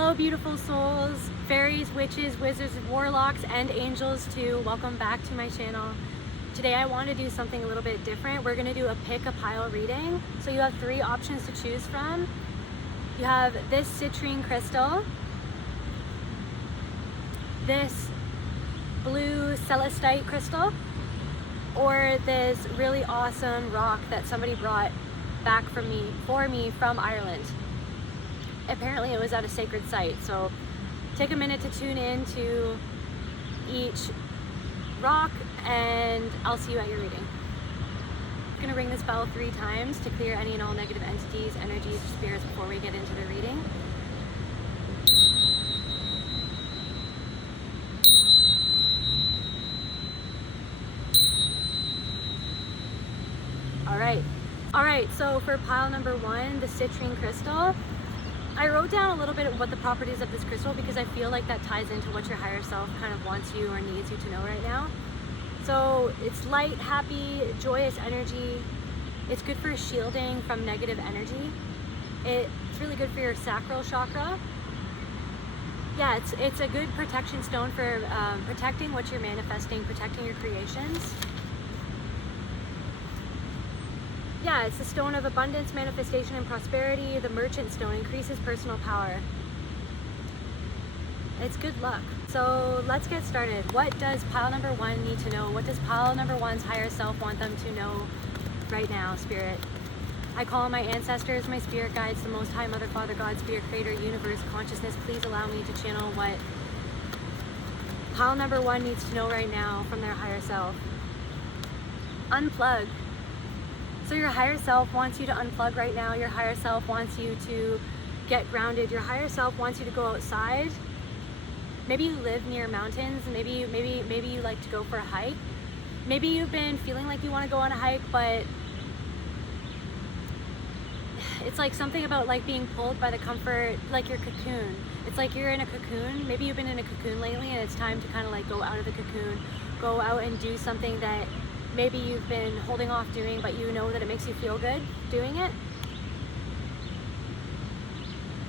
Hello beautiful souls, fairies, witches, wizards, warlocks, and angels too. Welcome back to my channel. Today I want to do something a little bit different. We're going to do a pick a pile reading. So you have three options to choose from. You have this citrine crystal, this blue celestite crystal, or this really awesome rock that somebody brought back for me from Ireland. Apparently it was at a sacred site, so take a minute to tune in to each rock and I'll see you at your reading. I'm gonna ring this bell 3 times to clear any and all negative entities, energies, or spirits before we get into the reading. All right, so for pile number 1, the citrine crystal, I wrote down a little bit of what the properties of this crystal because I feel like that ties into what your higher self kind of wants you or needs you to know right now. So it's light, happy, joyous energy. It's good for shielding from negative energy. It's really good for your sacral chakra. Yeah, it's a good protection stone for protecting what you're manifesting, protecting your creations. Yeah, it's the stone of abundance, manifestation, and prosperity. The merchant stone increases personal power. It's good luck. So let's get started. What does pile number 1 need to know? What does pile number 1's higher self want them to know right now, Spirit? I call on my ancestors, my spirit guides, the Most High, Mother, Father, God, Spirit, Creator, Universe, Consciousness. Please allow me to channel what pile number 1 needs to know right now from their higher self. Unplug. So your higher self wants you to unplug right now. Your higher self wants you to get grounded. Your higher self wants you to go outside. Maybe you live near mountains. Maybe you like to go for a hike. Maybe you've been feeling like you want to go on a hike, but it's like something about like being pulled by the comfort, like your cocoon. It's like you're in a cocoon. Maybe you've been in a cocoon lately and it's time to kind of like go out of the cocoon, go out and do something that maybe you've been holding off doing, but you know that it makes you feel good doing it.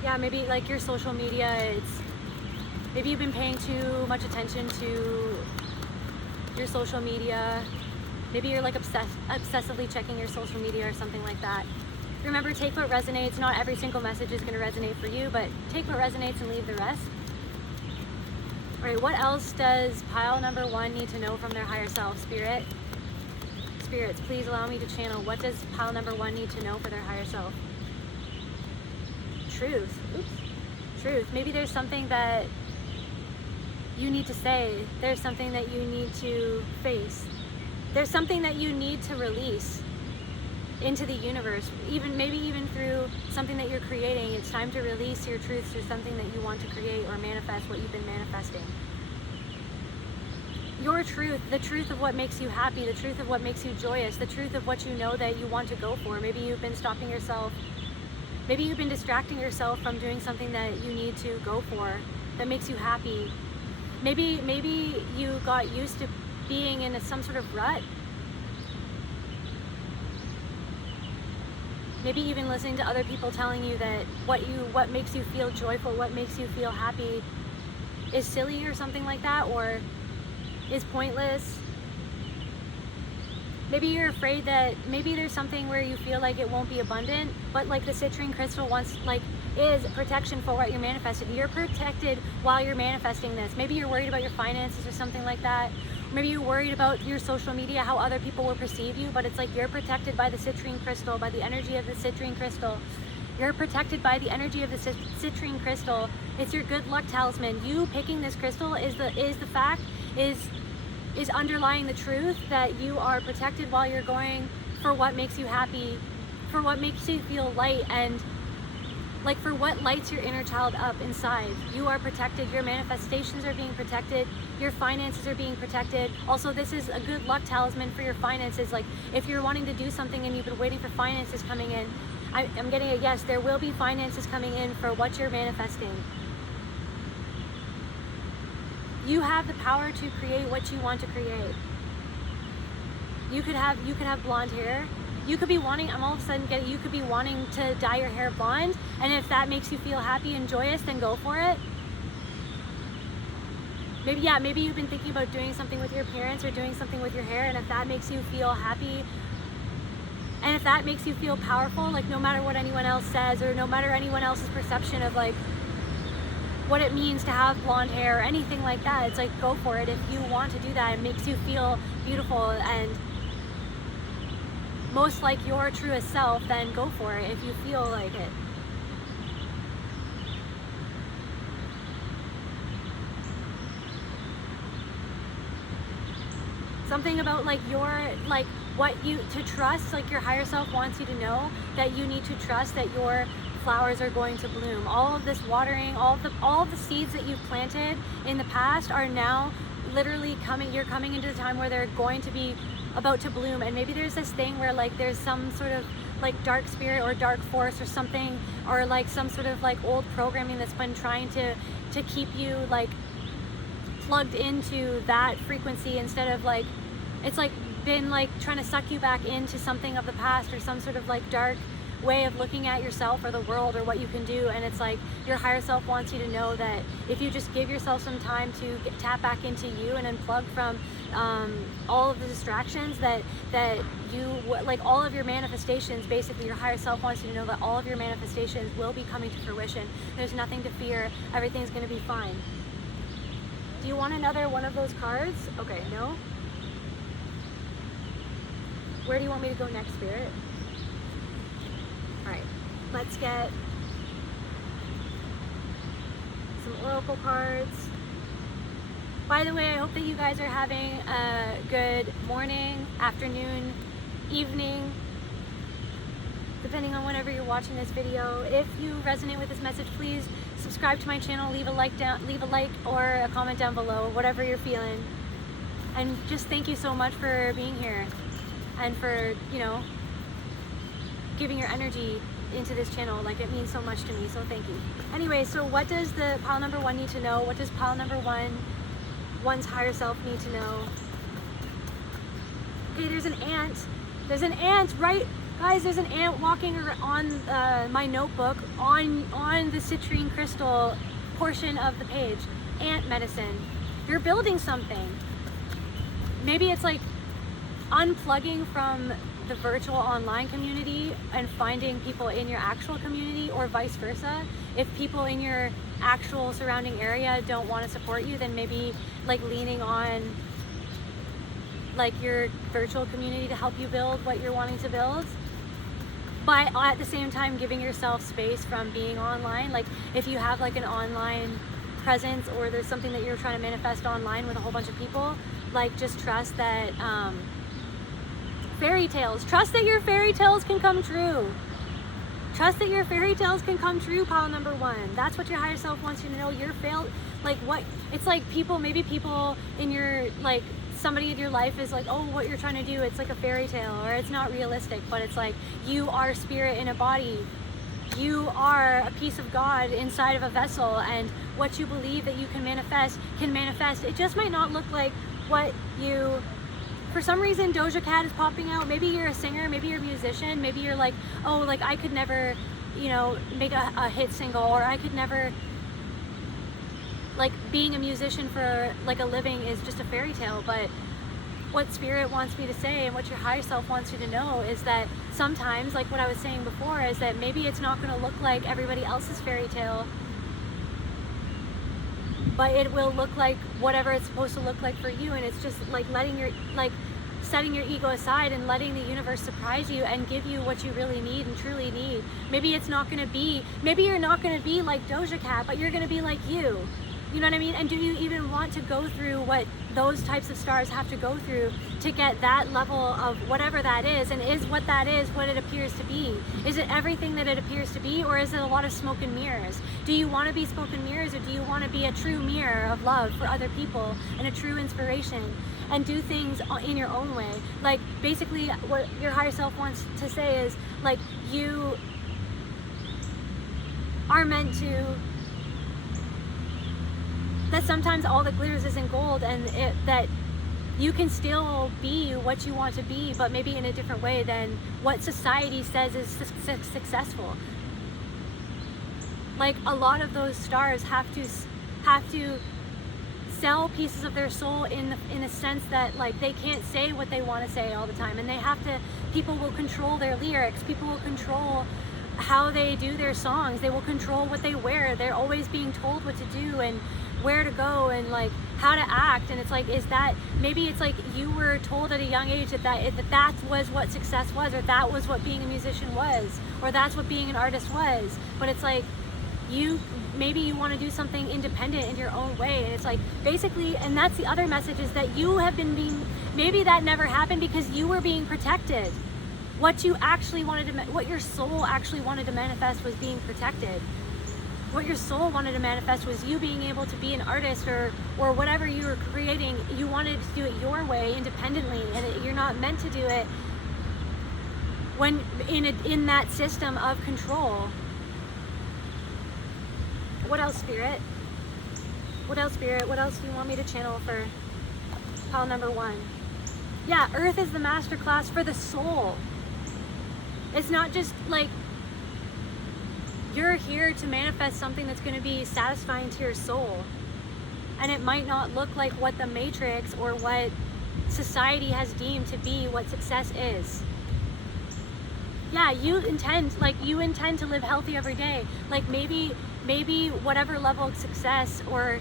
Yeah, maybe like your social media, maybe you've been paying too much attention to your social media. Maybe you're like obsessively checking your social media or something like that. Remember, take what resonates. Not every single message is going to resonate for you, but take what resonates and leave the rest. All right, what else does pile number 1 need to know from their higher self, Spirit? Spirits, please allow me to channel. What does pile number 1 need to know for their higher self? Truth. Oops. Truth. Maybe there's something that you need to say. There's something that you need to face. There's something that you need to release into the universe. Maybe even through something that you're creating. It's time to release your truths through something that you want to create or manifest what you've been manifesting. Your truth, the truth of what makes you happy, the truth of what makes you joyous, the truth of what you know that you want to go for. Maybe you've been stopping yourself. Maybe you've been distracting yourself from doing something that you need to go for, that makes you happy. Maybe you got used to being in some sort of rut. Maybe even listening to other people telling you that what makes you feel joyful, what makes you feel happy is silly or something like that, or is pointless. Maybe you're afraid that maybe there's something where you feel like it won't be abundant, but like the citrine crystal is protection for what you're manifesting. You're protected while you're manifesting this. Maybe you're worried about your finances or something like that. Maybe you're worried about your social media, how other people will perceive you, but it's like you're protected by the citrine crystal, by the energy of the citrine crystal. You're protected by the energy of the citrine crystal. It's your good luck talisman. You picking this crystal is underlying the truth that you are protected while you're going for what makes you happy, for what makes you feel light, and like for what lights your inner child up inside. You are protected. Your manifestations are being protected. Your finances are being protected. Also, this is a good luck talisman for your finances. Like if you're wanting to do something and you've been waiting for finances coming in, I'm getting a yes. There will be finances coming in for what you're manifesting. You have the power to create what you want to create. You could have blonde hair. you could be wanting, I'm all of a sudden getting, you could be wanting to dye your hair blonde, and if that makes you feel happy and joyous, then go for it. Maybe, yeah, maybe you've been thinking about doing something with your appearance or doing something with your hair, and if that makes you feel happy, and if that makes you feel powerful, like no matter what anyone else says, or no matter anyone else's perception of like what it means to have blonde hair or anything like that, it's like, go for it. If you want to do that, it makes you feel beautiful and most like your truest self, then go for it if you feel like it. Something about like your, like what you, to trust, like your higher self wants you to know that you need to trust that your flowers are going to bloom. All of this watering, all of the seeds that you've planted in the past are now literally coming, you're coming into the time where they're going to be about to bloom. And maybe there's this thing where like there's some sort of like dark spirit or dark force or something, or like some sort of like old programming that's been trying to keep you like plugged into that frequency, instead of like, it's like been like trying to suck you back into something of the past, or some sort of like dark way of looking at yourself or the world or what you can do. And it's like your higher self wants you to know that if you just give yourself some time to tap back into you and unplug from all of the distractions, that you, like all of your manifestations, basically your higher self wants you to know that all of your manifestations will be coming to fruition. There's nothing to fear. Everything's going to be fine. Do you want another one of those cards? Okay, no? Where do you want me to go next, Spirit? Alright, let's get some oracle cards. By the way, I hope that you guys are having a good morning, afternoon, evening, depending on whenever you're watching this video. If you resonate with this message, please subscribe to my channel, leave a like or a comment down below, whatever you're feeling. And just thank you so much for being here and for, you know, giving your energy into this channel. Like, it means so much to me, so thank you. Anyway, so what does the pile number 1 need to know? What does pile number 1's higher self need to know? Okay, there's an ant. There's an ant, right? Guys, there's an ant walking on my notebook on the citrine crystal portion of the page. Ant medicine. You're building something. Maybe it's like unplugging from the virtual online community and finding people in your actual community, or vice versa. If people in your actual surrounding area don't want to support you, then maybe like leaning on like your virtual community to help you build what you're wanting to build, but at the same time giving yourself space from being online. Like if you have like an online presence, or there's something that you're trying to manifest online with a whole bunch of people, like just trust that fairy tales, trust that your fairy tales can come true. Trust that your fairy tales can come true, pile number 1. That's what your higher self wants you to know. You're failed. Like what, it's like people, maybe people in your, like somebody in your life is like, oh, what you're trying to do, it's like a fairy tale, or it's not realistic, but it's like, you are spirit in a body. You are a piece of God inside of a vessel, and what you believe that you can manifest. It just might not look like what you, for some reason Doja Cat is popping out. Maybe you're a singer, maybe you're a musician, maybe you're like, oh, like I could never, you know, make a hit single, or I could never, like being a musician for like a living is just a fairy tale. But what spirit wants me to say, and what your higher self wants you to know, is that sometimes, like what I was saying before, is that maybe it's not going to look like everybody else's fairy tale, but it will look like whatever it's supposed to look like for you. And it's just like letting your, like setting your ego aside and letting the universe surprise you and give you what you really need and truly need. Maybe it's not going to be, maybe you're not going to be like Doja Cat, but you're going to be like you. You know what I mean? And do you even want to go through what those types of stars have to go through to get that level of whatever that is? And is what that is what it appears to be? Is it everything that it appears to be, or is it a lot of smoke and mirrors? Do you want to be smoke and mirrors, or do you want to be a true mirror of love for other people and a true inspiration, and do things in your own way? Like basically what your higher self wants to say is, like, you are meant to, that sometimes all that glitters isn't gold, and that you can still be what you want to be, but maybe in a different way than what society says is successful. Like, a lot of those stars have to sell pieces of their soul in a sense that, like, they can't say what they want to say all the time, and they have to, people will control their lyrics, people will control how they do their songs, they will control what they wear, they're always being told what to do and where to go and like how to act. And it's like, is that, maybe it's like you were told at a young age that was what success was, or that was what being a musician was, or that's what being an artist was. But it's like, maybe you want to do something independent in your own way. And it's like, basically, and that's the other message, is that you have been being, maybe that never happened because you were being protected. What you actually wanted to, what your soul actually wanted to manifest was being protected. What your soul wanted to manifest was you being able to be an artist or whatever you were creating. You wanted to do it your way, independently, and you're not meant to do it when in that system of control. What else, Spirit? What else, Spirit? What else do you want me to channel for pile number 1? Yeah, Earth is the masterclass for the soul. It's not just like you're here to manifest something that's going to be satisfying to your soul. And it might not look like what the Matrix or what society has deemed to be what success is. Yeah, you intend to live healthy every day. Like maybe whatever level of success, or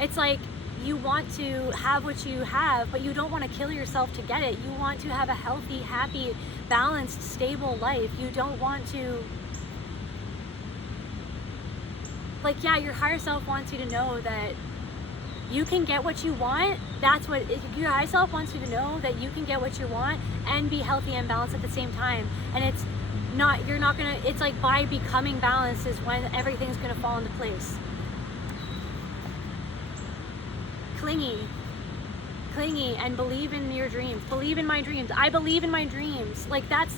it's like you want to have what you have, but you don't want to kill yourself to get it. You want to have a healthy, happy, balanced, stable life. You don't want to, like, yeah, your higher self wants you to know that you can get what you want. That's what your higher self wants you to know, that you can get what you want and be healthy and balanced at the same time. And it's not, you're not gonna, it's like by becoming balanced is when everything's gonna fall into place. Clingy and believe in your dreams. Believe in my dreams. I believe in my dreams. Like that's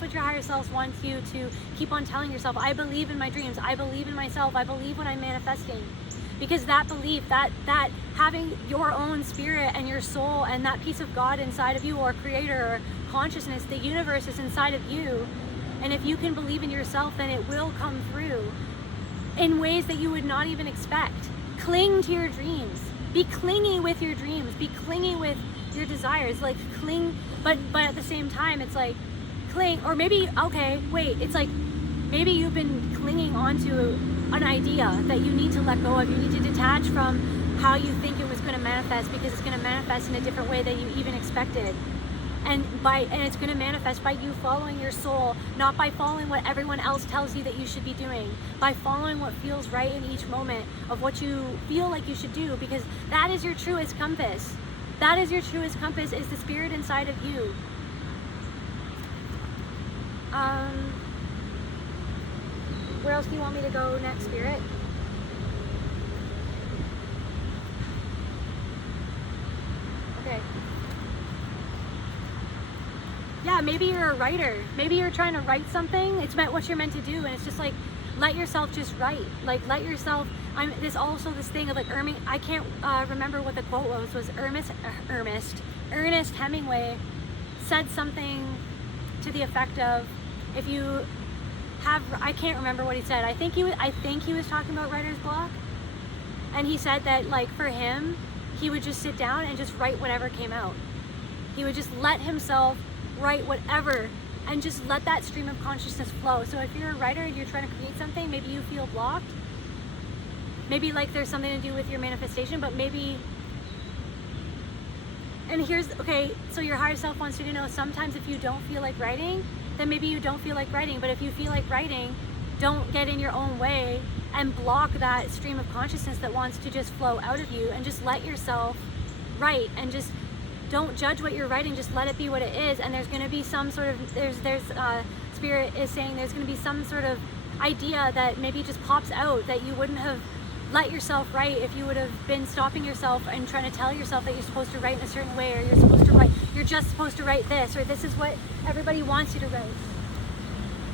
what your higher self wants you to keep on telling yourself. I believe in my dreams. I believe in myself. I believe what I'm manifesting. Because that belief, that having your own spirit and your soul and that piece of God inside of you, or creator or consciousness, the universe is inside of you. And if you can believe in yourself, then it will come through in ways that you would not even expect. Cling to your dreams. Be clingy with your dreams. Be clingy with your desires. Like cling, but at the same time, it's like cling. Or maybe, okay, wait, it's like maybe you've been clinging onto an idea that you need to let go of. You need to detach from how you think it was going to manifest, because it's going to manifest in a different way than you even expected. And it's going to manifest by you following your soul, not by following what everyone else tells you that you should be doing, by following what feels right in each moment of what you feel like you should do, because that is your truest compass. That is your truest compass, is the spirit inside of you. Where else do you want me to go next, Spirit? Okay. Yeah, maybe you're a writer. Maybe you're trying to write something. It's what you're meant to do, and it's just like, let yourself just write. Like, let yourself. There's also this thing of like I can't remember what the quote was. Ernest Hemingway said something to the effect of, if you have, I can't remember what he said. I think he was talking about writer's block, and he said that like for him, he would just sit down and just write whatever came out. He would just let himself write whatever and just let that stream of consciousness flow. So if you're a writer and you're trying to create something, maybe you feel blocked. Maybe like there's something to do with your manifestation, but maybe, and okay, so your higher self wants you to know, sometimes if you don't feel like writing, then maybe you don't feel like writing. But if you feel like writing, don't get in your own way and block that stream of consciousness that wants to just flow out of you, and just let yourself write, and just don't judge what you're writing, just let it be what it is. And there's going to be some sort of, Spirit is saying there's going to be some sort of idea that maybe just pops out that you wouldn't have let yourself write if you would have been stopping yourself and trying to tell yourself that you're supposed to write in a certain way, or you're just supposed to write this, or this is what everybody wants you to write.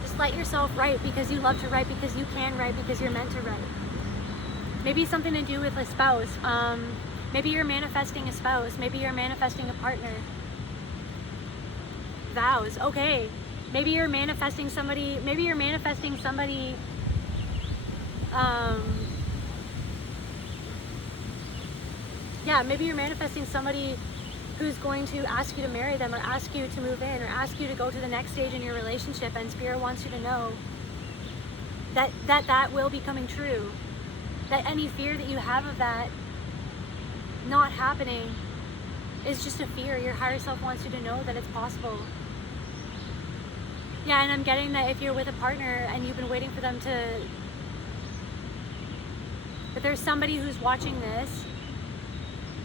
Just let yourself write because you love to write, because you can write, because you're meant to write. Maybe something to do with a spouse. Maybe you're manifesting a spouse. Maybe you're manifesting a partner. Vows. Okay. Maybe you're manifesting somebody. Maybe you're manifesting somebody. Yeah, maybe you're manifesting somebody who's going to ask you to marry them, or ask you to move in, or ask you to go to the next stage in your relationship, and Spirit wants you to know that that will be coming true. That any fear that you have of that not happening is just a fear. Your higher self wants you to know that it's possible. Yeah, and I'm getting that if you're with a partner and you've been waiting for them to, but there's somebody who's watching this,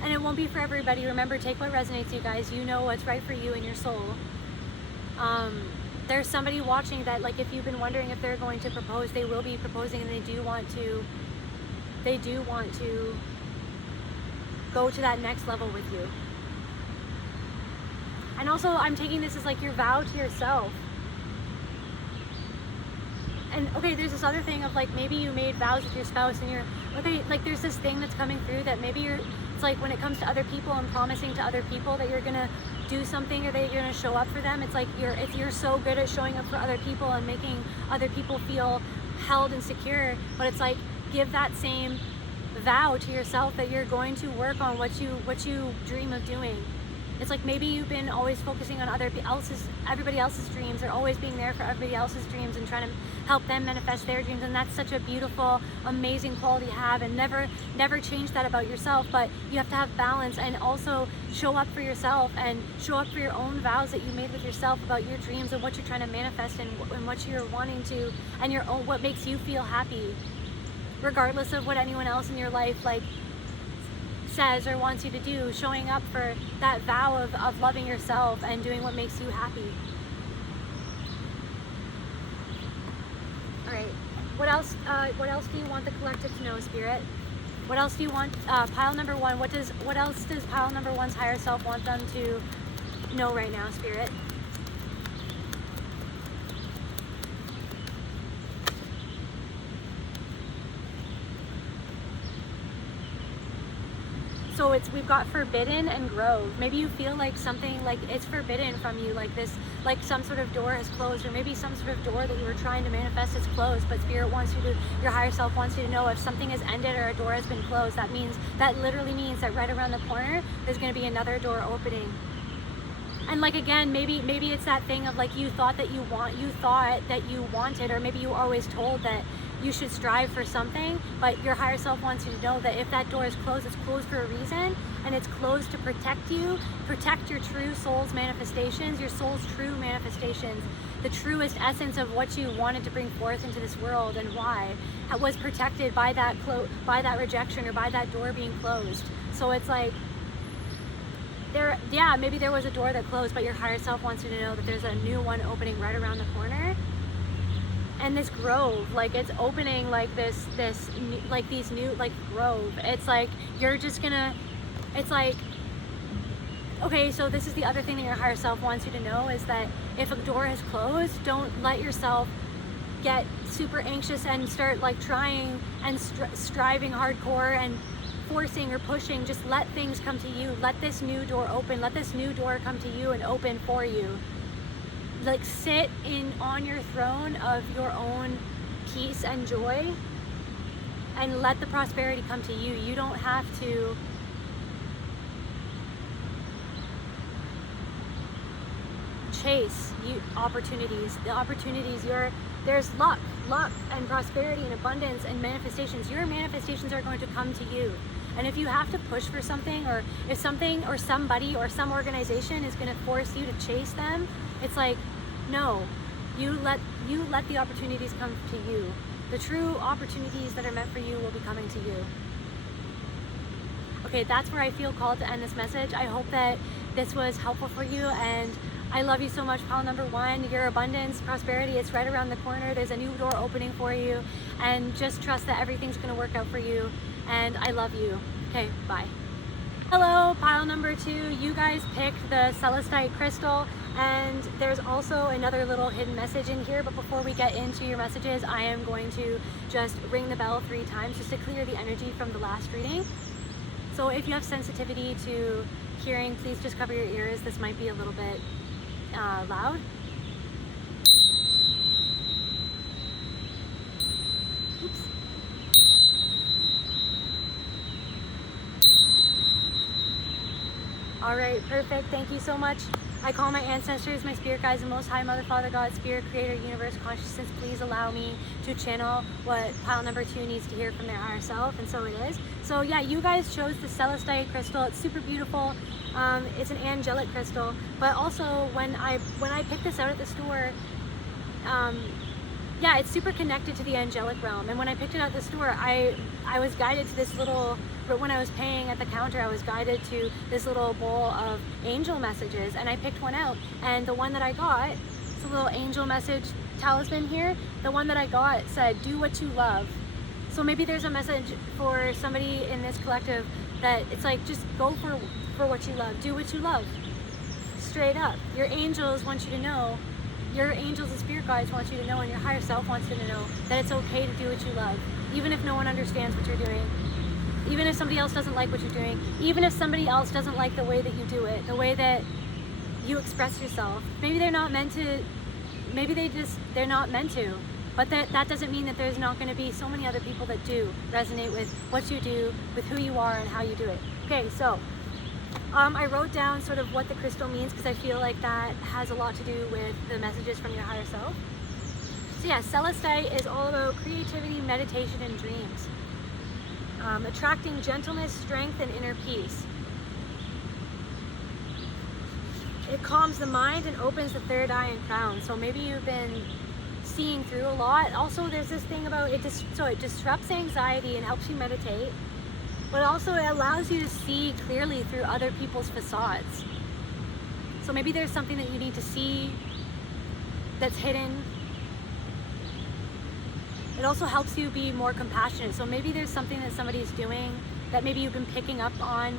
and it won't be for everybody. Remember, take what resonates, you guys. You know what's right for you and your soul. There's somebody watching that, like, if you've been wondering if they're going to propose, they will be proposing, and they do want to go to that next level with you. And also, I'm taking this as like your vow to yourself. And okay, there's this other thing of like, maybe you made vows with your spouse, and you're, okay, like there's this thing that's coming through that maybe it's like when it comes to other people and promising to other people that you're gonna do something, or that you're gonna show up for them. It's like you're so good at showing up for other people and making other people feel held and secure, but it's like, give that same vow to yourself that you're going to work on what you dream of doing. It's like maybe you've been always focusing on everybody else's dreams, or always being there for everybody else's dreams and trying to help them manifest their dreams, and that's such a beautiful, amazing quality to have, and never change that about yourself. But you have to have balance and also show up for yourself, and show up for your own vows that you made with yourself about your dreams and what you're trying to manifest, and what you're wanting to, and your own, what makes you feel happy, regardless of what anyone else in your life like says or wants you to do. Showing up for that vow of loving yourself and doing what makes you happy. All right, what else do you want the collective to know, Spirit? What else do you want, pile number one, what else does pile number one's higher self want them to know right now, Spirit? So we've got forbidden and grove. Maybe you feel like something, like it's forbidden from you, like this, like some sort of door has closed, or maybe some sort of door that you were trying to manifest is closed, but Spirit wants you to, your higher self wants you to know, if something has ended or a door has been closed, that literally means that right around the corner there's going to be another door opening. And like, again, maybe it's that thing of like, you thought that you wanted, or maybe you were always told that you should strive for something, but your higher self wants you to know that if that door is closed, it's closed for a reason, and it's closed to protect you, protect your true soul's manifestations, your soul's true manifestations, the truest essence of what you wanted to bring forth into this world, and why it was protected by that rejection, or by that door being closed. So it's like, maybe there was a door that closed, but your higher self wants you to know that there's a new one opening right around the corner. And this grove, like it's opening like this like these new, like grove. It's like, you're just gonna, it's like, okay, so this is the other thing that your higher self wants you to know, is that if a door has closed, don't let yourself get super anxious and start like trying and striving hardcore and forcing or pushing. Just let things come to you. Let this new door open. Let this new door come to you and open for you. Like, sit on your throne of your own peace and joy, and let the prosperity come to you. You don't have to chase opportunities. The opportunities, there's luck and prosperity and abundance and manifestations. Your manifestations are going to come to you. And if you have to push for something, or if something or somebody or some organization is going to force you to chase them, it's like, no, you let the opportunities come to you. The true opportunities that are meant for you will be coming to you. Okay, that's where I feel called to end this message. I hope that this was helpful for you, and I love you so much, pile number one. Your abundance, prosperity, it's right around the corner. There's a new door opening for you, and just trust that everything's going to work out for you. And I love you. Okay, bye. Hello, pile number two. You guys picked the Celestine Crystal, and there's also another little hidden message in here. But before we get into your messages, I am going to just ring the bell 3 times just to clear the energy from the last reading. So if you have sensitivity to hearing, please just cover your ears. This might be a little bit loud. Oops. All right, perfect. Thank you so much. I call my ancestors, my spirit guides, and Most High Mother, Father, God, Spirit, Creator, Universe, Consciousness. Please allow me to channel what pile number 2 needs to hear from their higher self, and so it is. So yeah, you guys chose the Celestine Crystal. It's super beautiful. It's an angelic crystal, but also when I picked this out at the store, yeah, it's super connected to the angelic realm. And when I picked it out at the store, I was guided to this little, but when I was paying at the counter, I was guided to this little bowl of angel messages, and I picked one out. And the one that I got, it's a little angel message talisman here. The one that I got said, "Do what you love." So maybe there's a message for somebody in this collective that it's like, just go for what you love. Do what you love. Straight up. Your angels want you to know, your angels and spirit guides want you to know, and your higher self wants you to know that it's okay to do what you love. Even if no one understands what you're doing. Even if somebody else doesn't like what you're doing. Even if somebody else doesn't like the way that you do it, the way that you express yourself. Maybe they're not meant to, maybe they're not meant to. But that doesn't mean that there's not going to be so many other people that do resonate with what you do, with who you are and how you do it. Okay, so I wrote down sort of what the crystal means, because I feel like that has a lot to do with the messages from your higher self. So yeah, Celestite is all about creativity, meditation, and dreams. Attracting gentleness, strength, and inner peace. It calms the mind and opens the third eye and crown. So maybe you've been seeing through a lot. Also, there's this thing about it, so it disrupts anxiety and helps you meditate, but also it allows you to see clearly through other people's facades. So maybe there's something that you need to see that's hidden. It also helps you be more compassionate. So maybe there's something that somebody's doing that maybe you've been picking up on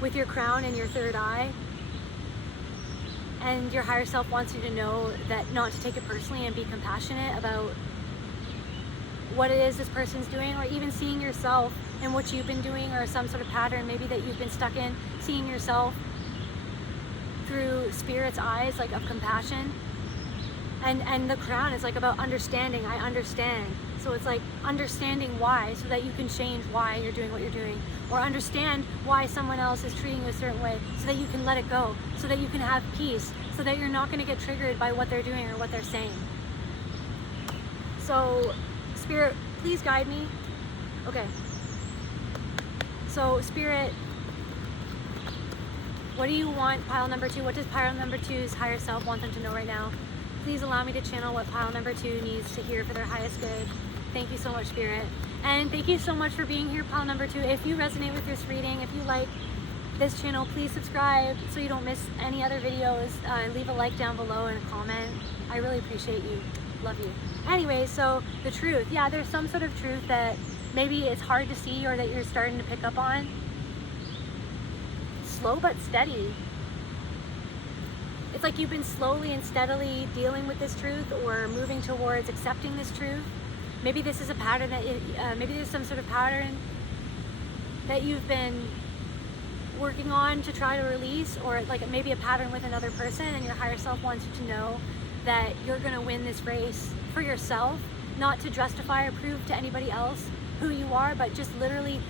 with your crown and your third eye, and your higher self wants you to know that not to take it personally and be compassionate about what it is this person's doing, or even seeing yourself and what you've been doing, or some sort of pattern maybe that you've been stuck in, seeing yourself through spirit's eyes, like of compassion. And the crown is like about understanding. I understand. So it's like understanding why, so that you can change why you're doing what you're doing, or understand why someone else is treating you a certain way, so that you can let it go, so that you can have peace, so that you're not going to get triggered by what they're doing or what they're saying. So Spirit, please guide me. Okay. So Spirit, what do you want pile number 2? What does pile number 2's higher self want them to know right now? Please allow me to channel what pile number 2 needs to hear for their highest good. Thank you so much, Spirit. And thank you so much for being here, pile number 2. If you resonate with this reading, if you like this channel, please subscribe so you don't miss any other videos. Leave a like down below and a comment. I really appreciate you. Love you. Anyway, so the truth. Yeah, there's some sort of truth that maybe it's hard to see, or that you're starting to pick up on. Slow but steady. It's like you've been slowly and steadily dealing with this truth, or moving towards accepting this truth. Maybe this is a pattern that, maybe there's some sort of pattern that you've been working on to try to release, or like maybe a pattern with another person, and your higher self wants you to know that you're gonna win this race for yourself, not to justify or prove to anybody else who you are, but just literally,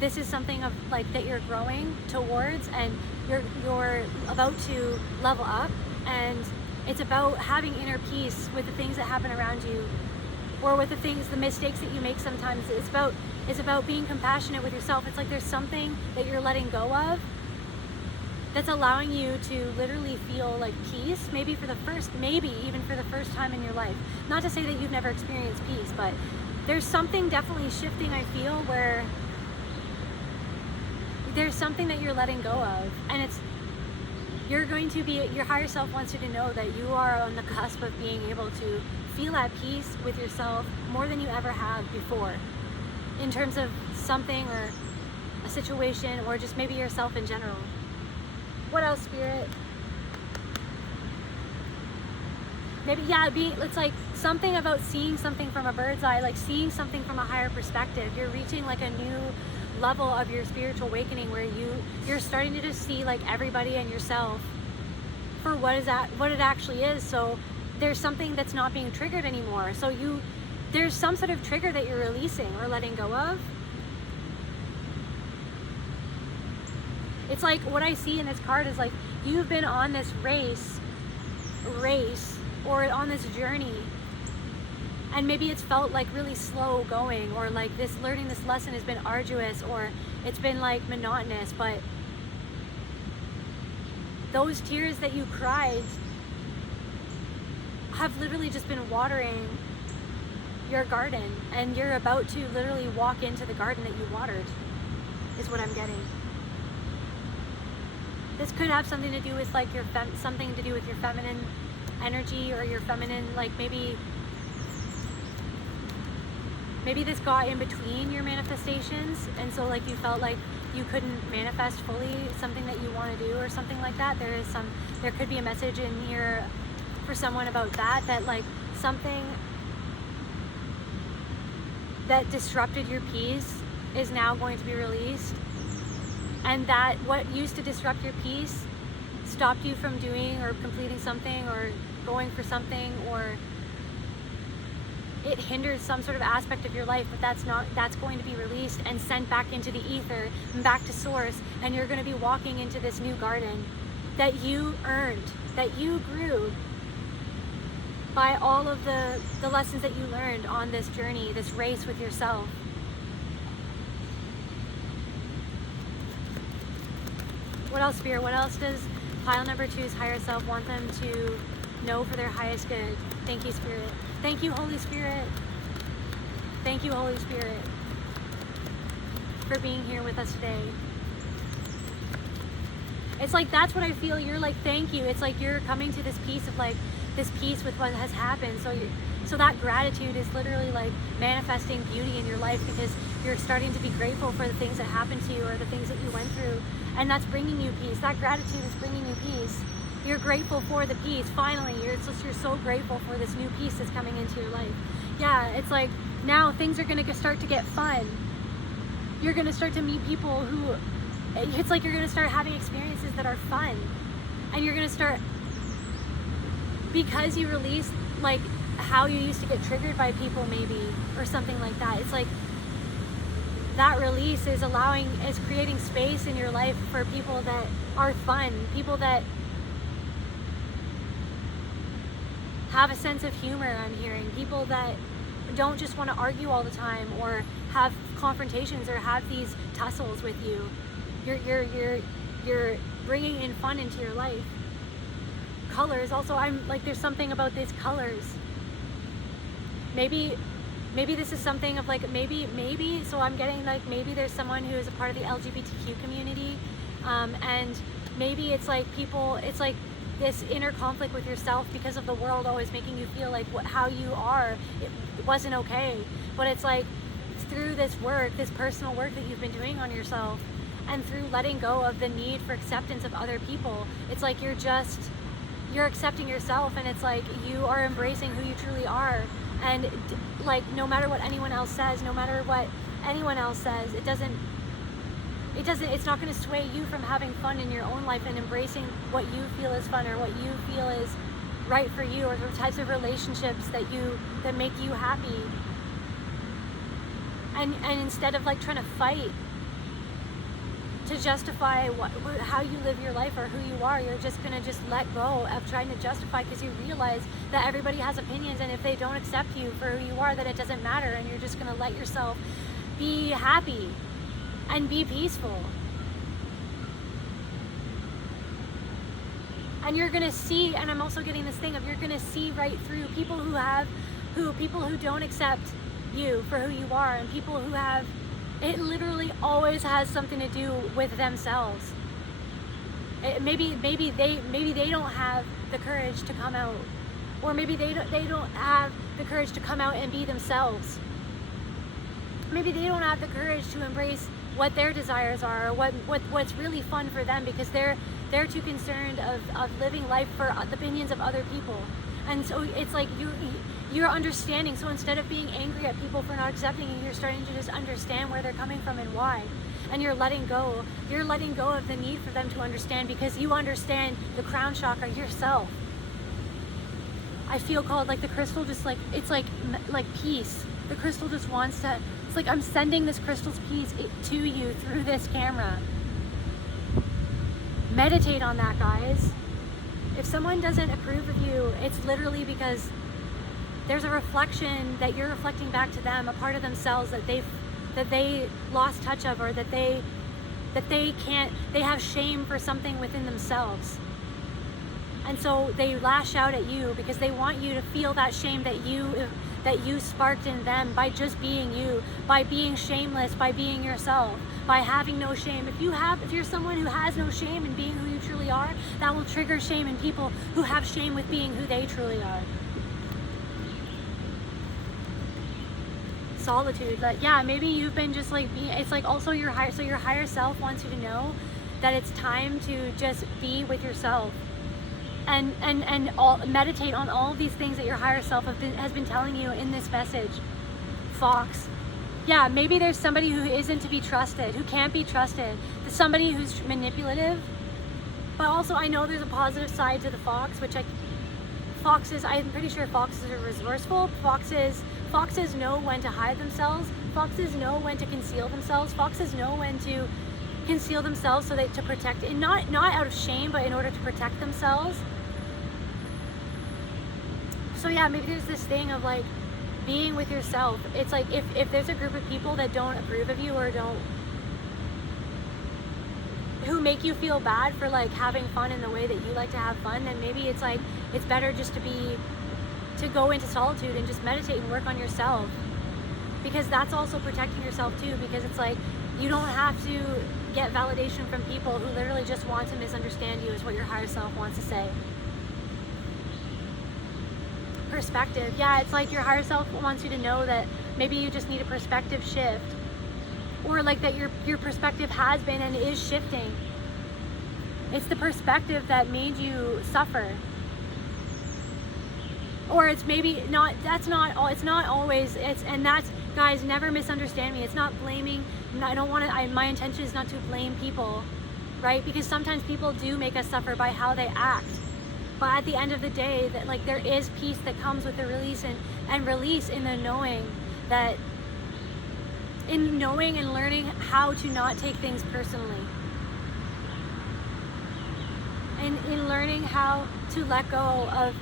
this is something of like that you're growing towards, and you're about to level up, and it's about having inner peace with the things that happen around you, or with the mistakes that you make sometimes. It's about being compassionate with yourself. It's like there's something that you're letting go of that's allowing you to literally feel like peace, maybe even for the first time in your life. Not to say that you've never experienced peace, but there's something definitely shifting, I feel, where there's something that you're letting go of, and your higher self wants you to know that you are on the cusp of being able to feel at peace with yourself more than you ever have before, in terms of something or a situation, or just maybe yourself in general. What else, Spirit? Maybe, yeah, it's like something about seeing something from a bird's eye, like seeing something from a higher perspective. You're reaching like a new level of your spiritual awakening where you're starting to just see like everybody and yourself for what it actually is. So there's something that's not being triggered anymore. So there's some sort of trigger that you're releasing or letting go of. It's like what I see in this card is like you've been on this race or on this journey, and maybe it's felt like really slow going, or like learning this lesson has been arduous, or it's been like monotonous, but those tears that you cried have literally just been watering your garden, and you're about to literally walk into the garden that you watered, is what I'm getting. This could have something to do with like something to do with your feminine energy, or your feminine, like maybe this got in between your manifestations, and so like you felt like you couldn't manifest fully something that you want to do or something like that. There could be a message in here for someone about that like something that disrupted your peace is now going to be released, and that what used to disrupt your peace stopped you from doing or completing something or going for something, or it hindered some sort of aspect of your life, but that's going to be released and sent back into the ether and back to source, and you're going to be walking into this new garden that you earned, that you grew by all of the lessons that you learned on this journey, this race with yourself. What else, Spirit? What else does pile number 2's higher self want them to know for their highest good? Thank you, Spirit. Thank you, Holy Spirit. Thank you, Holy Spirit, for being here with us today. It's like that's what I feel. You're like, thank you. It's like you're coming to this peace of like this peace with what has happened. So that gratitude is literally like manifesting beauty in your life, because you're starting to be grateful for the things that happened to you or the things that you went through, and that's bringing you peace. That gratitude is bringing you peace. You're grateful for the peace. Finally, you're so grateful for this new peace that's coming into your life. Yeah, it's like now things are going to start to get fun. You're going to start to meet people who, it's like you're going to start having experiences that are fun, and you're going to start, because you release like how you used to get triggered by people maybe, or something like that. It's like that release is creating space in your life for people that are fun, people that have a sense of humor. I'm hearing people that don't just want to argue all the time or have confrontations or have these tussles with you. You're bringing in fun into your life. Colors also, I'm like, there's something about these colors. Maybe this is something of like, maybe, so I'm getting like, maybe there's someone who is a part of the LGBTQ community, and maybe it's like it's like this inner conflict with yourself because of the world always making you feel like how you are, it wasn't okay. But it's like through this work, this personal work that you've been doing on yourself, and through letting go of the need for acceptance of other people, it's like you're accepting yourself, and it's like you are embracing who you truly are. And like no matter what anyone else says, no matter what anyone else says, it's not going to sway you from having fun in your own life and embracing what you feel is fun or what you feel is right for you, or the types of relationships that make you happy. And instead of like trying to fight to justify how you live your life or who you are, you're just gonna just let go of trying to justify, because you realize that everybody has opinions, and if they don't accept you for who you are, that it doesn't matter, and you're just gonna let yourself be happy and be peaceful. And you're gonna see, and I'm also getting this thing of, you're gonna see right through people who don't accept you for who you are, and people who have, it literally always has something to do with themselves. Maybe they don't have the courage to come out, or maybe they don't have the courage to come out and be themselves. Maybe they don't have the courage to embrace what their desires are, or what's really fun for them, because they're too concerned of living life for the opinions of other people. And so it's like you're understanding. So instead of being angry at people for not accepting you, you're starting to just understand where they're coming from and why. And you're letting go. You're letting go of the need for them to understand, because you understand the crown chakra yourself. I feel called, like the crystal just like, it's like peace. The crystal just wants to, it's like I'm sending this crystal's peace to you through this camera. Meditate on that, guys. If someone doesn't approve of you, it's literally because there's a reflection that you're reflecting back to them, a part of themselves that they lost touch of, or that they have shame for something within themselves. And so they lash out at you because they want you to feel that shame that you sparked in them by just being you, by being shameless, by being yourself, by having no shame. If you're someone who has no shame in being who you truly are, that will trigger shame in people who have shame with being who they truly are. Solitude, that, yeah, maybe you've been just like being, it's like also your higher self wants you to know that it's time to just be with yourself. And meditate on all of these things that your higher self has been telling you in this message. Fox. Yeah, maybe there's somebody who isn't to be trusted, who can't be trusted. There's somebody who's manipulative. But also I know there's a positive side to the fox, which I'm pretty sure foxes are resourceful. Foxes know when to hide themselves. Foxes know when to conceal themselves. Foxes know when to conceal themselves so that to protect, and not out of shame, but in order to protect themselves. So yeah, maybe there's this thing of like being with yourself. It's like if there's a group of people that don't approve of you or who make you feel bad for like having fun in the way that you like to have fun, then maybe it's like it's better just to go into solitude and just meditate and work on yourself, because that's also protecting yourself too, because it's like you don't have to get validation from people who literally just want to misunderstand you, is what your higher self wants to say. Perspective. Yeah, it's like your higher self wants you to know that maybe you just need a perspective shift, or like that your perspective has been and is shifting. It's the perspective that made you suffer. Or it's maybe not, that's not all, it's not always, and that's, guys, never misunderstand me. It's not blaming. My intention is not to blame people, right? Because sometimes people do make us suffer by how they act. But at the end of the day, that like there is peace that comes with the release and release in the knowing that, in knowing and learning how to not take things personally. And in learning how to let go of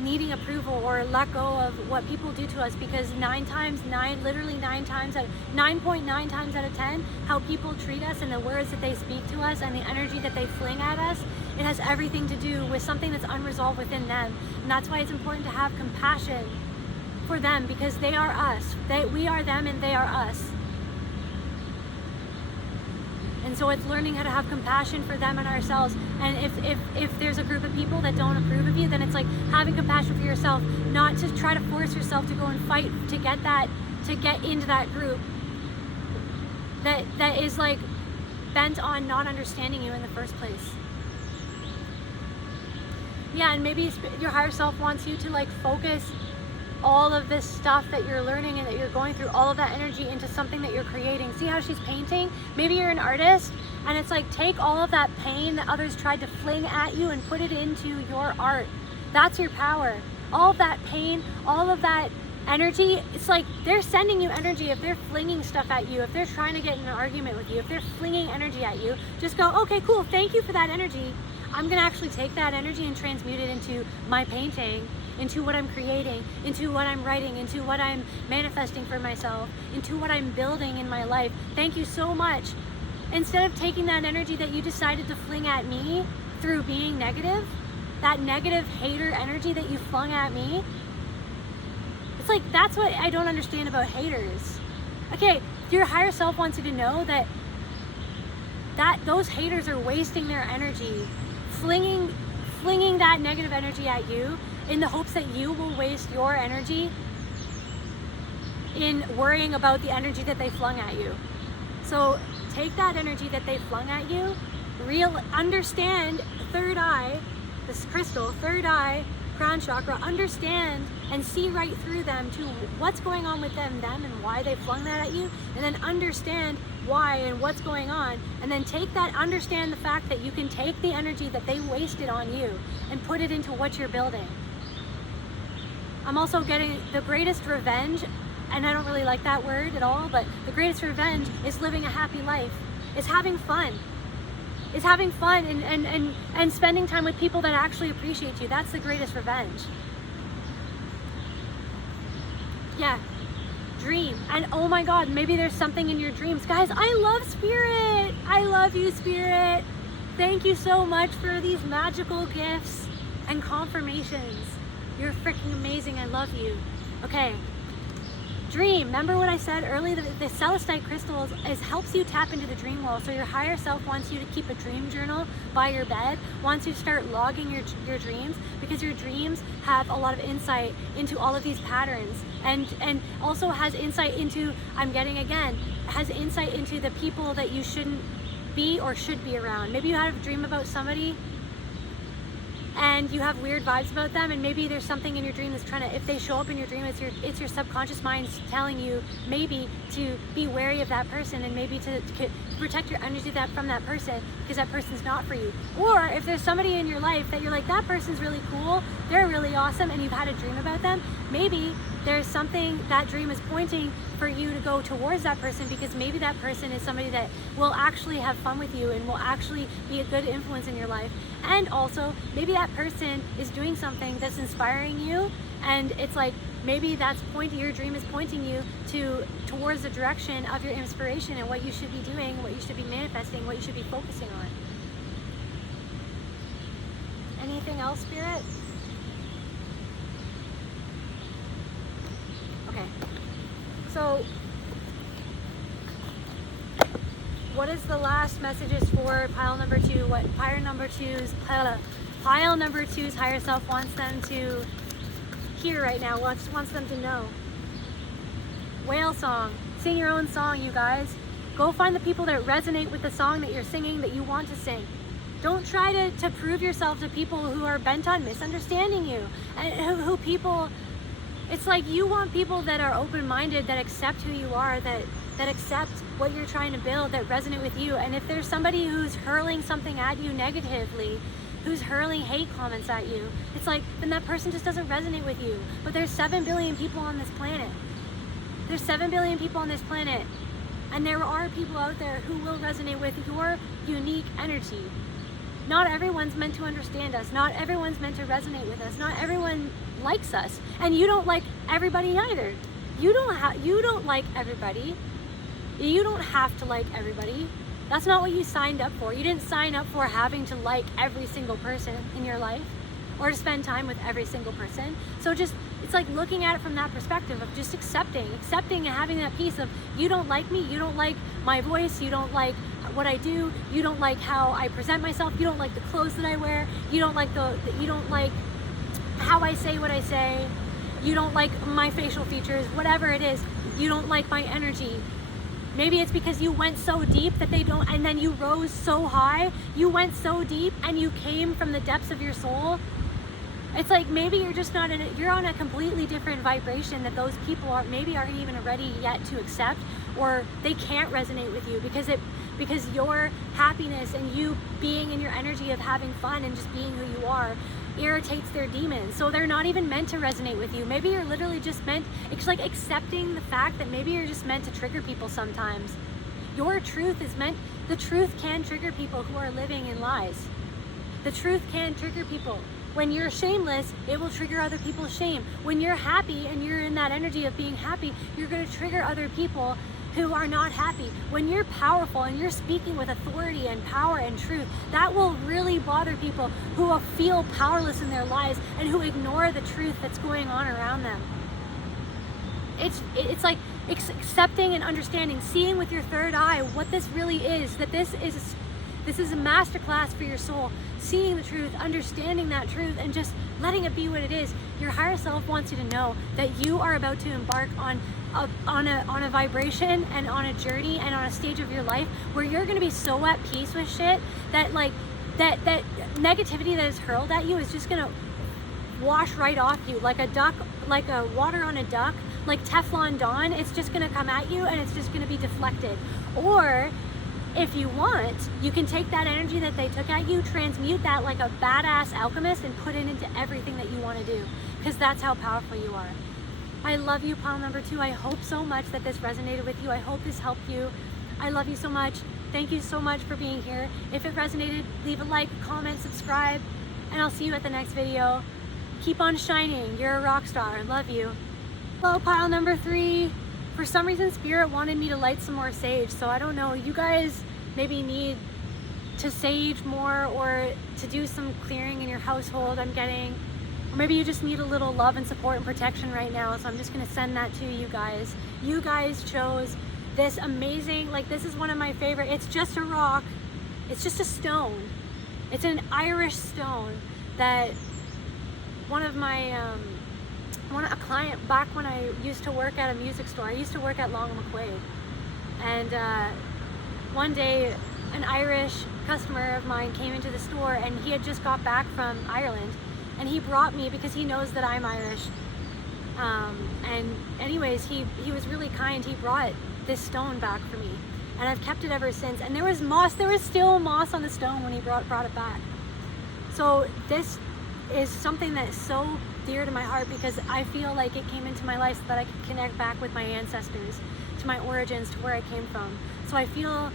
needing approval or let go of what people do to us, because 9.9 times out of 10, how people treat us and the words that they speak to us and the energy that they fling at us, it has everything to do with something that's unresolved within them. And that's why it's important to have compassion for them, because they are us. We are them and they are us. And so it's learning how to have compassion for them and ourselves. And if there's a group of people that don't approve of you, then it's like having compassion for yourself, not to try to force yourself to go and fight to get into that group that is like bent on not understanding you in the first place. Yeah, and maybe your higher self wants you to like focus all of this stuff that you're learning and that you're going through, all of that energy into something that you're creating. See how she's painting? Maybe you're an artist, and it's like, take all of that pain that others tried to fling at you and put it into your art. That's your power. All of that pain, all of that energy, it's like they're sending you energy. If they're flinging stuff at you, if they're trying to get in an argument with you, if they're flinging energy at you, just go, okay, cool, thank you for that energy. I'm gonna actually take that energy and transmute it into my painting, into what I'm creating, into what I'm writing, into what I'm manifesting for myself, into what I'm building in my life. Thank you so much. Instead of taking that energy that you decided to fling at me through being negative, that negative hater energy that you flung at me, it's like, that's what I don't understand about haters. Okay, your higher self wants you to know that those haters are wasting their energy, flinging that negative energy at you, in the hopes that you will waste your energy in worrying about the energy that they flung at you. So take that energy that they flung at you, understand third eye, this crystal, third eye crown chakra, understand and see right through them to what's going on with them and why they flung that at you, and then understand why and what's going on, and then take that, understand the fact that you can take the energy that they wasted on you and put it into what you're building. I'm also getting the greatest revenge, and I don't really like that word at all, but the greatest revenge is living a happy life. It's having fun. It's having fun and spending time with people that actually appreciate you. That's the greatest revenge. Yeah. Dream. And oh my God, maybe there's something in your dreams. Guys, I love Spirit. I love you, Spirit. Thank you so much for these magical gifts and confirmations. You're freaking amazing. I love you. Okay. Dream. Remember what I said earlier? The Celestine Crystal helps you tap into the dream world. So your higher self wants you to keep a dream journal by your bed, wants you to start logging your dreams, because your dreams have a lot of insight into all of these patterns, and also has insight into, has insight into the people that you shouldn't be or should be around. Maybe you had a dream about somebody and you have weird vibes about them, and maybe there's something in your dream that's trying to, if they show up in your dream, it's your subconscious mind telling you maybe to be wary of that person, and maybe to protect your energy from that person, because that person's not for you. Or if there's somebody in your life that you're like, that person's really cool, they're really awesome, and you've had a dream about them, maybe there's something that dream is pointing for you to go towards that person, because maybe that person is somebody that will actually have fun with you and will actually be a good influence in your life. And also, maybe that person is doing something that's inspiring you, and it's like, maybe that's your dream is pointing you towards the direction of your inspiration and what you should be doing, what you should be manifesting, what you should be focusing on. Anything else, Spirit? Okay. So, what is the last messages for pile number 2? What pile number two's higher self wants them to hear right now, wants them to know? Whale song. Sing your own song, you guys. Go find the people that resonate with the song that you're singing, that you want to sing. Don't try to prove yourself to people who are bent on misunderstanding you, and who people, it's like, you want people that are open-minded, that accept who you are, that accept what you're trying to build, that resonate with you. And if there's somebody who's hurling something at you negatively, who's hurling hate comments at you, it's like, then that person just doesn't resonate with you. But there's 7 billion people on this planet. There's 7 billion people on this planet. And there are people out there who will resonate with your unique energy. Not everyone's meant to understand us. Not everyone's meant to resonate with us. Not everyone likes us. And you don't like everybody either. You don't like everybody. You don't have to like everybody. That's not what you signed up for. You didn't sign up for having to like every single person in your life, or to spend time with every single person. So just, it's like looking at it from that perspective of just accepting and having that piece of, you don't like me, you don't like my voice, you don't like what I do, you don't like how I present myself, you don't like the clothes that I wear, you don't like you don't like how I say what I say, you don't like my facial features, whatever it is, you don't like my energy. Maybe it's because you went so deep that they don't, and then you rose so high, you went so deep and you came from the depths of your soul. It's like, maybe you're just not you're on a completely different vibration that those people aren't even ready yet to accept, or they can't resonate with you because your happiness and you being in your energy of having fun and just being who you are irritates their demons. So they're not even meant to resonate with you. Maybe you're literally just meant, it's like accepting the fact that maybe you're just meant to trigger people sometimes. Your truth is meant, the truth can trigger people who are living in lies. The truth can trigger people. When you're shameless, it will trigger other people's shame. When you're happy and you're in that energy of being happy, you're going to trigger other people who are not happy. When you're powerful and you're speaking with authority and power and truth, that will really bother people who will feel powerless in their lives and who ignore the truth that's going on around them. It's like accepting and understanding, seeing with your third eye what this really is, that this is a masterclass for your soul, seeing the truth, understanding that truth, and just letting it be what it is. Your higher self wants you to know that you are about to embark on a vibration and on a journey and on a stage of your life where you're going to be so at peace with shit that like that negativity that is hurled at you is just going to wash right off you like a duck, like a water on a duck, like Teflon Dawn. It's just gonna come at you and it's just gonna be deflected. Or if you want, you can take that energy that they took at you, transmute that like a badass alchemist, and put it into everything that you want to do, because that's how powerful you are. I love you, pile number 2. I hope so much that this resonated with you. I hope this helped you. I love you so much. Thank you so much for being here. If it resonated, leave a like, comment, subscribe, and I'll see you at the next video. Keep on shining. You're a rock star. Love you. Hello, pile number 3. For some reason, Spirit wanted me to light some more sage, so I don't know. You guys maybe need to sage more, or to do some clearing in your household, I'm getting. Or maybe you just need a little love and support and protection right now, so I'm just gonna send that to you guys. You guys chose this amazing, like this is one of my favorite. It's just a rock. It's just a stone. It's an Irish stone that a client back when I used to work at a music store. I used to work at Long McQuaid, and one day an Irish customer of mine came into the store, and he had just got back from Ireland, and he brought me, because he knows that I'm Irish, and anyways, he was really kind. He brought this stone back for me, and I've kept it ever since. And there was still moss on the stone when he brought it back. So this is something that is so dear to my heart, because I feel like it came into my life so that I could connect back with my ancestors, to my origins, to where I came from. So I feel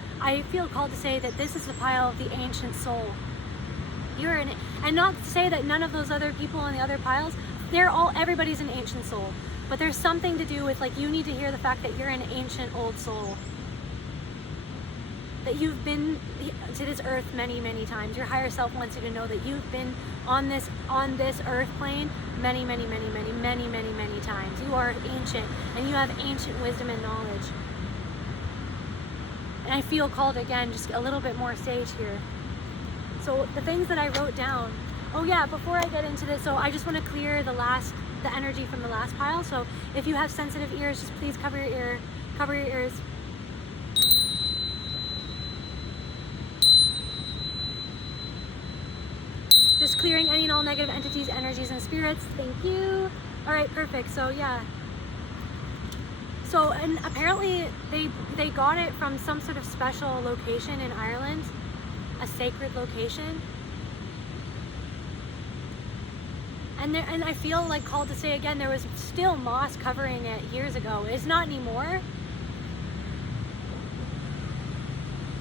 called to say that this is the pile of the ancient soul. You're in it, and not to say that none of those other people in the other piles, everybody's an ancient soul, but there's something to do with, like, you need to hear the fact that you're an ancient old soul, that you've been to this earth many, many times. Your higher self wants you to know that you've been on this earth plane many, many, many, many, many, many, many times. You are ancient, and you have ancient wisdom and knowledge. And I feel called, again, just a little bit more sage here. So the things that I wrote down, oh yeah, before I get into this, so I just want to clear the energy from the last pile. So if you have sensitive ears, just please cover your ears. Just clearing any and all negative entities, energies, and spirits. Thank you. All right, perfect. So yeah. So, and apparently they got it from some sort of special location in Ireland, a sacred location. And I feel like called to say again, there was still moss covering it years ago. It's not anymore,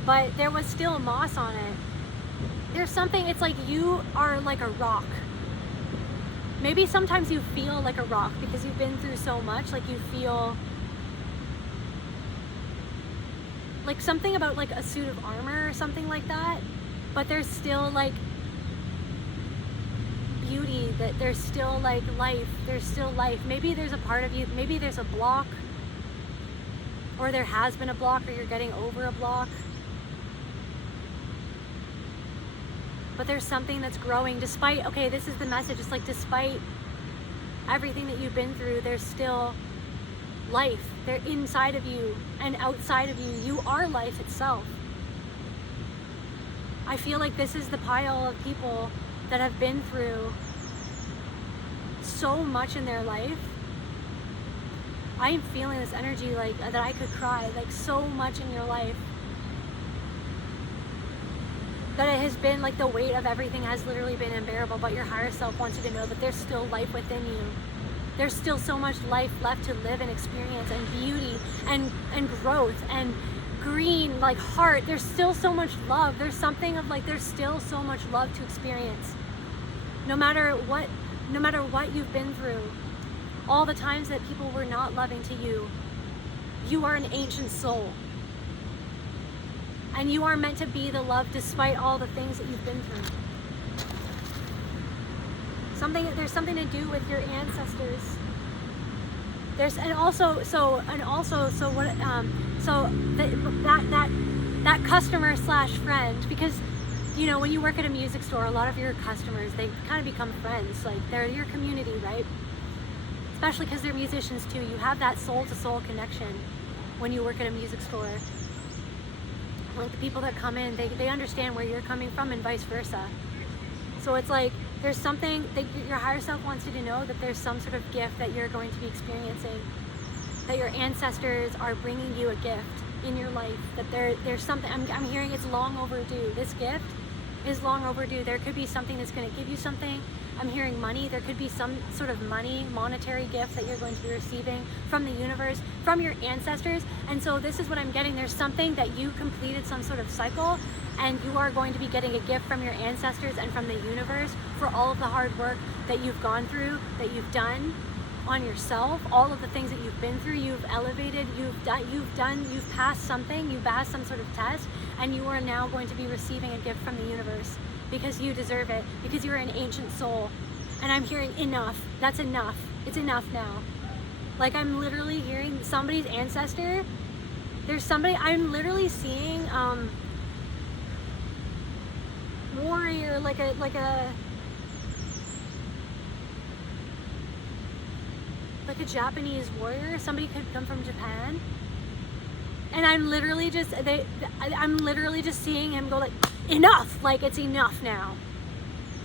but there was still moss on it. There's something, it's like you are like a rock. Maybe sometimes you feel like a rock because you've been through so much, like you feel like something about like a suit of armor or something like that, but there's still like beauty, that there's still like life, there's still life. Maybe there's a part of you, maybe there's a block, or there has been a block, or you're getting over a block, but there's something that's growing despite, okay, this is the message, it's like despite everything that you've been through, there's still life. They're inside of you and outside of you. You are life itself. I feel like this is the pile of people that have been through so much in their life. I am feeling this energy like that I could cry, like so much in your life. That it has been like the weight of everything has literally been unbearable, but your higher self wants you to know that there's still life within you. There's still so much life left to live and experience, and beauty and growth and green, like heart. There's still so much love. There's something of like, there's still so much love to experience. No matter what you've been through, all the times that people were not loving to you, you are an ancient soul. And you are meant to be the love despite all the things that you've been through. There's something to do with your ancestors. That customer slash friend, because you know when you work at a music store, a lot of your customers, they kind of become friends. Like they're your community, right? Especially because they're musicians too. You have that soul to soul connection when you work at a music store. Like the people that come in, they understand where you're coming from and vice versa. So it's like There's something that your higher self wants you to know, that there's some sort of gift that you're going to be experiencing, that your ancestors are bringing you a gift in your life, that there's something, I'm hearing it's long overdue. This gift is long overdue. There could be something that's going to give you something. I'm hearing money. There could be some sort of monetary gift that you're going to be receiving from the universe, from your ancestors. And so this is what I'm getting. There's something that you completed some sort of cycle, and you are going to be getting a gift from your ancestors and from the universe for all of the hard work that you've gone through, that you've done on yourself, all of the things that you've been through. You've elevated, you've passed something, you passed some sort of test, and you are now going to be receiving a gift from the universe because you deserve it, because you're an ancient soul. And I'm hearing enough. That's enough. It's enough now. Like, I'm literally hearing somebody's ancestor. There's somebody, I'm literally seeing warrior, like a Japanese warrior. Somebody could come from Japan, and I'm literally just seeing him go like, enough. Like, it's enough now.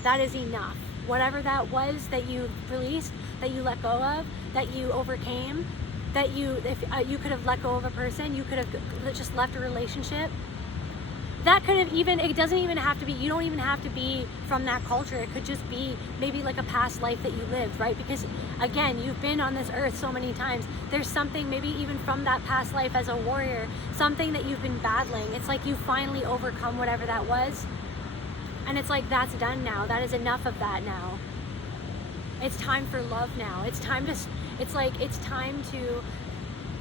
That is enough. Whatever that was that you released, that you let go of, that you overcame, that if you could have let go of a person, you could have just left a relationship. That could have even, it doesn't even have to be, you don't even have to be from that culture. It could just be maybe like a past life that you lived, right? Because again, you've been on this earth so many times. There's something maybe even from that past life as a warrior, something that you've been battling. It's like you finally overcome whatever that was. And it's like, that's done now. That is enough of that now. It's time for love now. It's time to,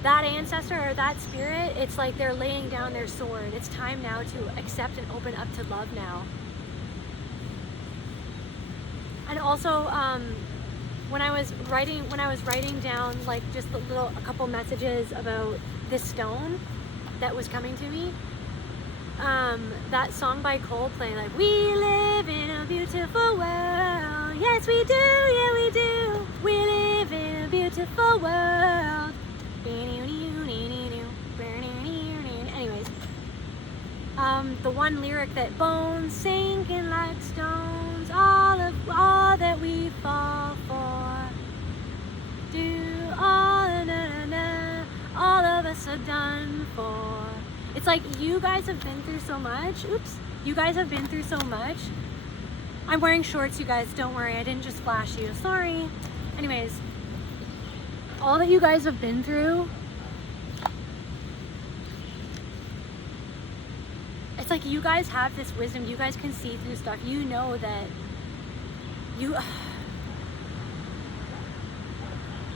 that ancestor or that spirit, it's like they're laying down their sword. It's time now to accept and open up to love now. And also, when I was writing down like just a couple messages about this stone that was coming to me, that song by Coldplay, like, we live in a beautiful world. Yes, we do. Yeah, we do. We live in a beautiful world. Anyways, the one lyric that bones sinking like stones, all that we fall for, all of us are done for. It's like, you guys have been through so much. Oops, you guys have been through so much. I'm wearing shorts, you guys. Don't worry, I didn't just flash you. Sorry. Anyways, all that you guys have been through, it's like you guys have this wisdom. You guys can see through stuff. You know that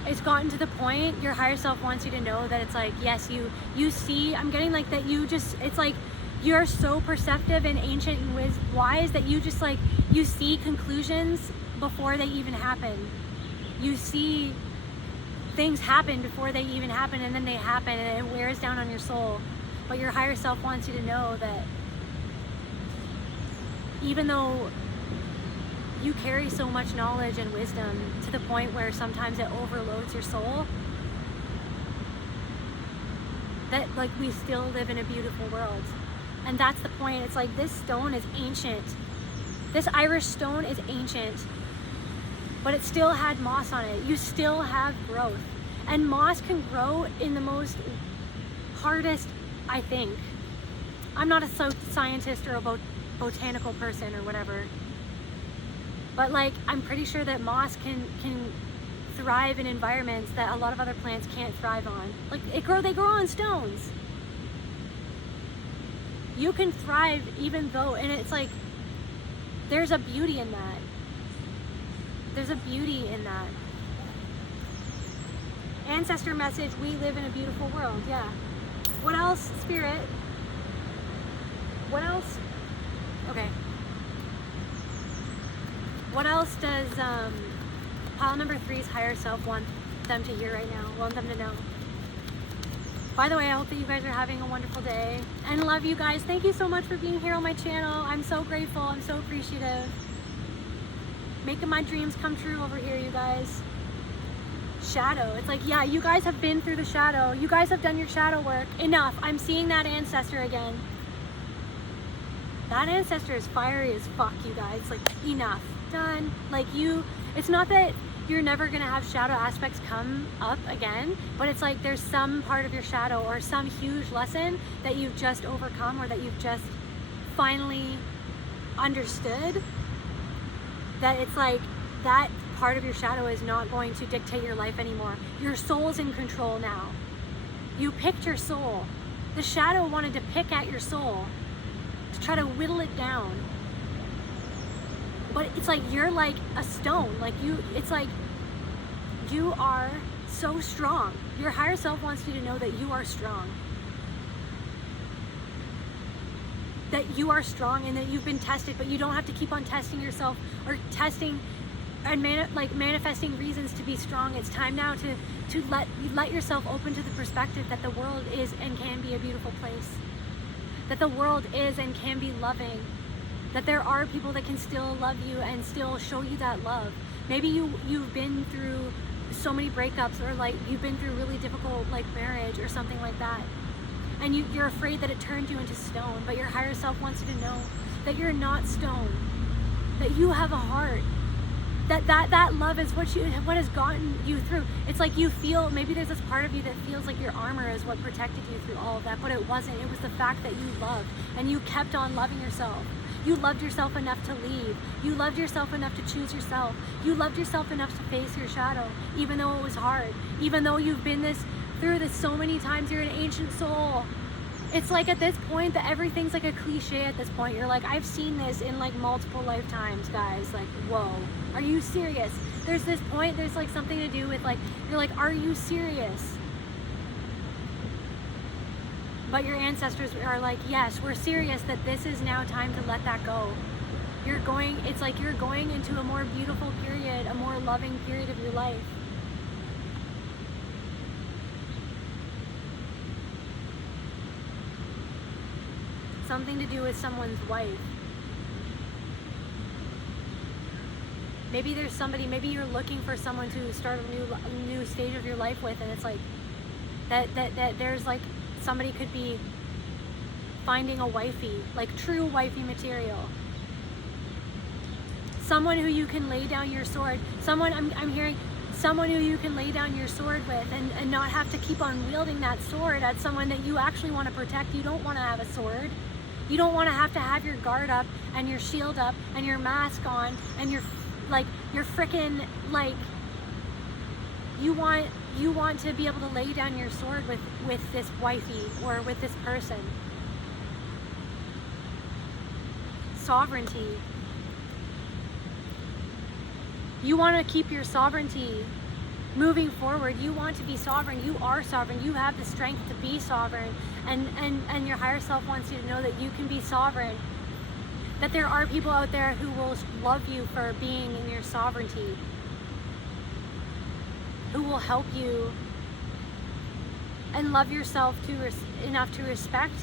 it's gotten to the point, your higher self wants you to know that it's like, yes, you see, I'm getting like that you just, it's like you're so perceptive and ancient and wise that you just like, you see conclusions before they even happen. You see things happen before they even happen, and then they happen, and it wears down on your soul. But your higher self wants you to know that even though you carry so much knowledge and wisdom to the point where sometimes it overloads your soul, that like we still live in a beautiful world. And that's the point. It's like, this stone is ancient. This Irish stone is ancient, but it still had moss on it. You still have growth. And moss can grow in the most hardest, I think. I'm not a scientist or a botanical person or whatever, but like, I'm pretty sure that moss can thrive in environments that a lot of other plants can't thrive on. Like, they grow on stones. You can thrive even though, and it's like, there's a beauty in that. There's a beauty in that. Ancestor message, we live in a beautiful world. Yeah. What else, Spirit? What else? Okay. What else does pile number 3's higher self want them to hear right now? Want them to know? By the way, I hope that you guys are having a wonderful day, and love you guys. Thank you so much for being here on my channel. I'm so grateful. I'm so appreciative. Making my dreams come true over here, you guys. Shadow. It's like, yeah, you guys have been through the shadow. You guys have done your shadow work. Enough. I'm seeing that ancestor again. That ancestor is fiery as fuck, you guys. Like, enough. done. Like it's not that you're never gonna have shadow aspects come up again, but it's like there's some part of your shadow or some huge lesson that you've just overcome, or that you've just finally understood, that it's like that part of your shadow is not going to dictate your life anymore. Your soul's in control now. You picked your soul. The shadow wanted to pick at your soul to try to whittle it down. But it's like you're like a stone. Like it's like you are so strong. Your higher self wants you to know that you are strong. That you are strong and that you've been tested, but you don't have to keep on testing yourself or testing and manifesting reasons to be strong. It's time now to let yourself open to the perspective that the world is and can be a beautiful place. That the world is and can be loving. That there are people that can still love you and still show you that love. Maybe you've been through so many breakups, or like you've been through really difficult like marriage or something like that. And you're afraid that it turned you into stone, but your higher self wants you to know that you're not stone. That you have a heart. That love is what has gotten you through. It's like you feel, maybe there's this part of you that feels like your armor is what protected you through all of that, but it wasn't. It was the fact that you loved, and you kept on loving yourself. You loved yourself enough to leave. You loved yourself enough to choose yourself. You loved yourself enough to face your shadow, even though it was hard. Even though you've been through this so many times, you're an ancient soul. It's like at this point that everything's like a cliche at this point. You're like, I've seen this in like multiple lifetimes, guys. Like, whoa, are you serious? There's this point, there's like something to do with like, you're like, are you serious? But your ancestors are like, yes, we're serious, that this is now time to let that go. It's like you're going into a more beautiful period, a more loving period of your life. Something to do with someone's wife. Maybe there's somebody, maybe you're looking for someone to start a new stage of your life with, and it's like that there's like somebody could be finding a wifey, like true wifey material. Someone who you can lay down your sword. I'm hearing someone who you can lay down your sword with and not have to keep on wielding that sword at someone that you actually want to protect. You don't want to have a sword. You don't want to have your guard up and your shield up and your mask on and you're freaking like, you want to be able to lay down your sword with this wifey or with this person. Sovereignty. You want to keep your sovereignty moving forward. You want to be sovereign. You are sovereign. You have the strength to be sovereign. And your higher self wants you to know that you can be sovereign. That there are people out there who will love you for being in your sovereignty. Who will help you and love yourself enough to respect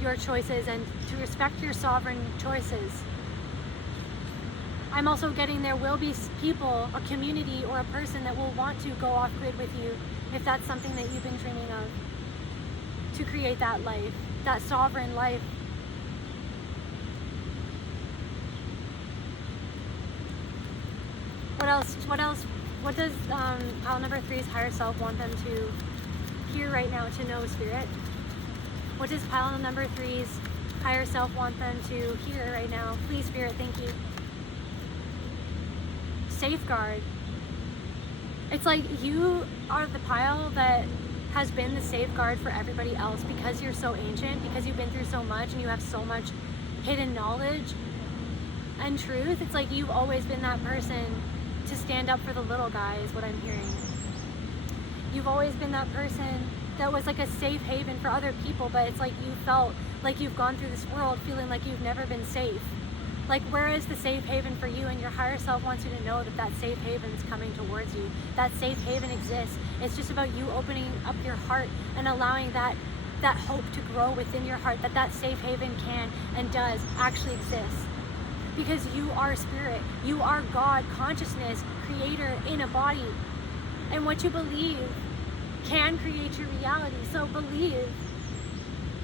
your choices and to respect your sovereign choices. I'm also getting there will be people, a community, or a person that will want to go off grid with you if that's something that you've been dreaming of. To create that life, that sovereign life. What else? What does pile number 3's higher self want them to hear right now, to know, Spirit? What does pile number 3's higher self want them to hear right now? Please, Spirit, thank you. Safeguard. It's like you are the pile that has been the safeguard for everybody else because you're so ancient, because you've been through so much and you have so much hidden knowledge and truth. It's like you've always been that person to stand up for the little guy, is what I'm hearing. You've always been that person that was like a safe haven for other people, but it's like you felt like you've gone through this world feeling like you've never been safe. Like, where is the safe haven for you? And your higher self wants you to know that that safe haven is coming towards you. That safe haven exists. It's just about you opening up your heart and allowing that hope to grow within your heart, that safe haven can and does actually exist. Because you are spirit. You are God, consciousness, creator in a body. And what you believe can create your reality. So believe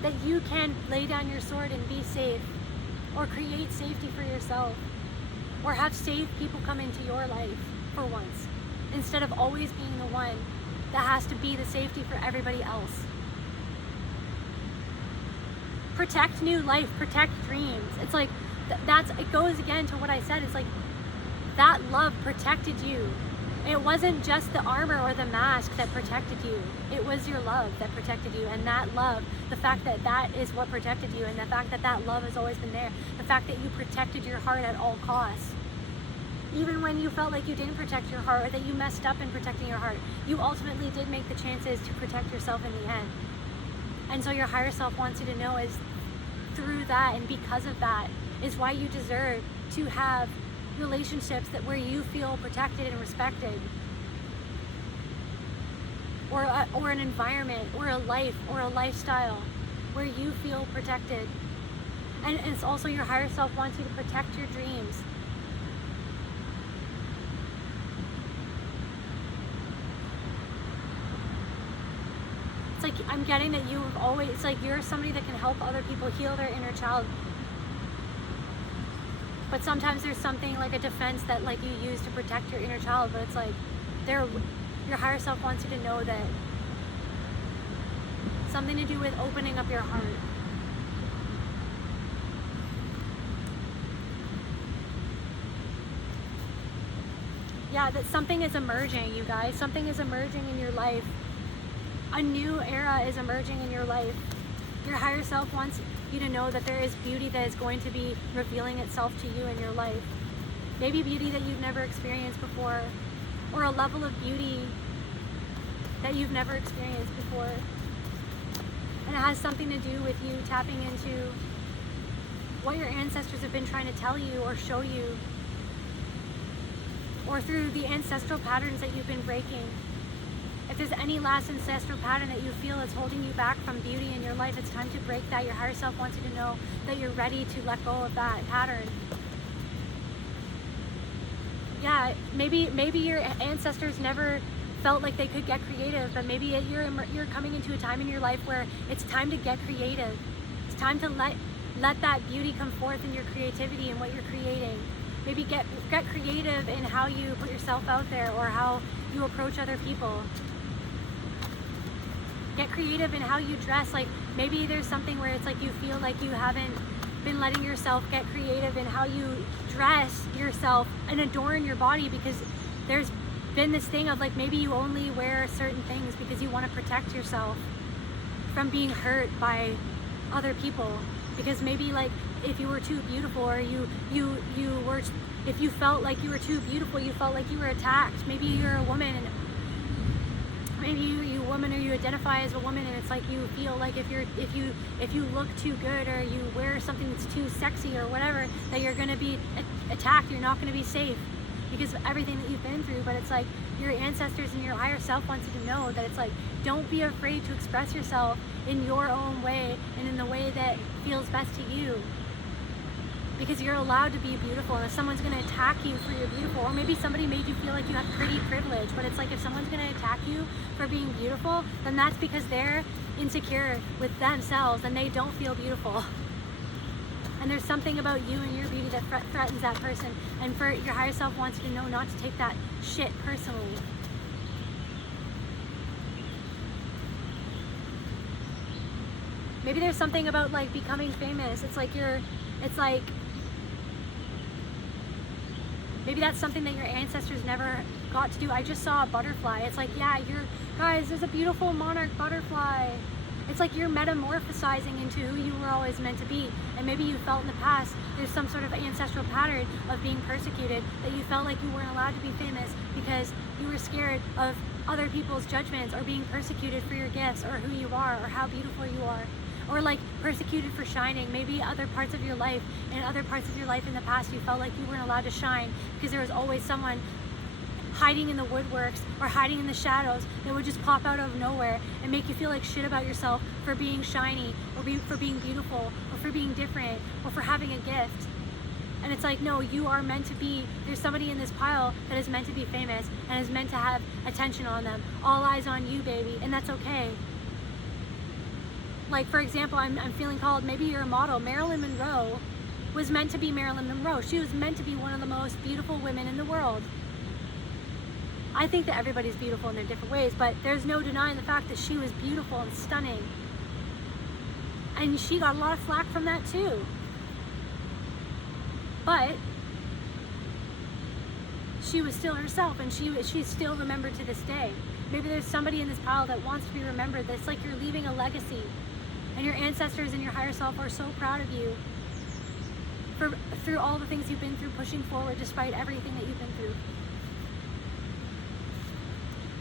that you can lay down your sword and be safe, or create safety for yourself. or have safe people come into your life for once, instead of always being the one that has to be the safety for everybody else. Protect new life, protect dreams. It's like, it goes again to what I said. It's like, that love protected you. It wasn't just the armor or the mask that protected you. It was your love that protected you. And that love, the fact that that is what protected you, and the fact that that love has always been there, the fact that you protected your heart at all costs. Even when you felt like you didn't protect your heart, or that you messed up in protecting your heart, you ultimately did make the chances to protect yourself in the end. And so your higher self wants you to know is through that, and because of that, is why you deserve to have relationships where you feel protected and respected, or an environment, or a life, or a lifestyle where you feel protected. And it's also your higher self wants you to protect your dreams. It's like, I'm getting that you've always, it's like you're somebody that can help other people heal their inner child. But sometimes there's something like a defense that like you use to protect your inner child, but it's like your higher self wants you to know that something to do with opening up your heart. Yeah, that something is emerging, you guys. Something is emerging in your life. A new era is emerging in your life. Your higher self wants you to know that there is beauty that is going to be revealing itself to you in your life. Maybe beauty that you've never experienced before, or a level of beauty that you've never experienced before. And it has something to do with you tapping into what your ancestors have been trying to tell you or show you, or through the ancestral patterns that you've been breaking. If there's any last ancestral pattern that you feel is holding you back from beauty in your life, it's time to break that. Your higher self wants you to know that you're ready to let go of that pattern. Yeah, maybe your ancestors never felt like they could get creative, but maybe you're coming into a time in your life where it's time to get creative. It's time to let that beauty come forth in your creativity and what you're creating. Maybe get creative in how you put yourself out there, or how you approach other people. Get creative in how you dress. Like, maybe there's something where it's like you feel like you haven't been letting yourself get creative in how you dress yourself and adorn your body, because there's been this thing of like, maybe you only wear certain things because you want to protect yourself from being hurt by other people. Because maybe like if you were too beautiful, or if you felt like you were too beautiful, you felt like you were attacked. Maybe you're a woman, and maybe you woman, or you identify as a woman, and it's like you feel like if you look too good, or you wear something that's too sexy or whatever, that you're going to be attacked, you're not going to be safe because of everything that you've been through. But it's like your ancestors and your higher self wants you to know that it's like, don't be afraid to express yourself in your own way, and in the way that feels best to you. Because you're allowed to be beautiful, and if someone's going to attack you for your beautiful, or maybe somebody made you feel like you have pretty privilege, but it's like, if someone's going to attack you for being beautiful, then that's because they're insecure with themselves and they don't feel beautiful. And there's something about you and your beauty that threatens that person, and for your higher self wants you to know not to take that shit personally. Maybe there's something about like becoming famous. It's like maybe that's something that your ancestors never got to do. I just saw a butterfly. It's like, yeah, guys, there's a beautiful monarch butterfly. It's like you're metamorphosizing into who you were always meant to be. And maybe you felt in the past there's some sort of ancestral pattern of being persecuted, that you felt like you weren't allowed to be famous because you were scared of other people's judgments, or being persecuted for your gifts, or who you are, or how beautiful you are. Or like persecuted for shining. Maybe other parts of your life, in the past, you felt like you weren't allowed to shine because there was always someone hiding in the woodworks or hiding in the shadows that would just pop out of nowhere and make you feel like shit about yourself for being shiny, or for being beautiful, or for being different, or for having a gift. And it's like, no, you are meant to be, there's somebody in this pile that is meant to be famous and is meant to have attention on them. All eyes on you, baby, and that's okay. Like, for example, I'm feeling called, maybe you're a model. Marilyn Monroe was meant to be Marilyn Monroe. She was meant to be one of the most beautiful women in the world. I think that everybody's beautiful in their different ways, but there's no denying the fact that she was beautiful and stunning. And she got a lot of flack from that too. But she was still herself, and she's still remembered to this day. Maybe there's somebody in this pile that wants to be remembered. That's like you're leaving a legacy, and your ancestors and your higher self are so proud of you through all the things you've been through, pushing forward despite everything that you've been through.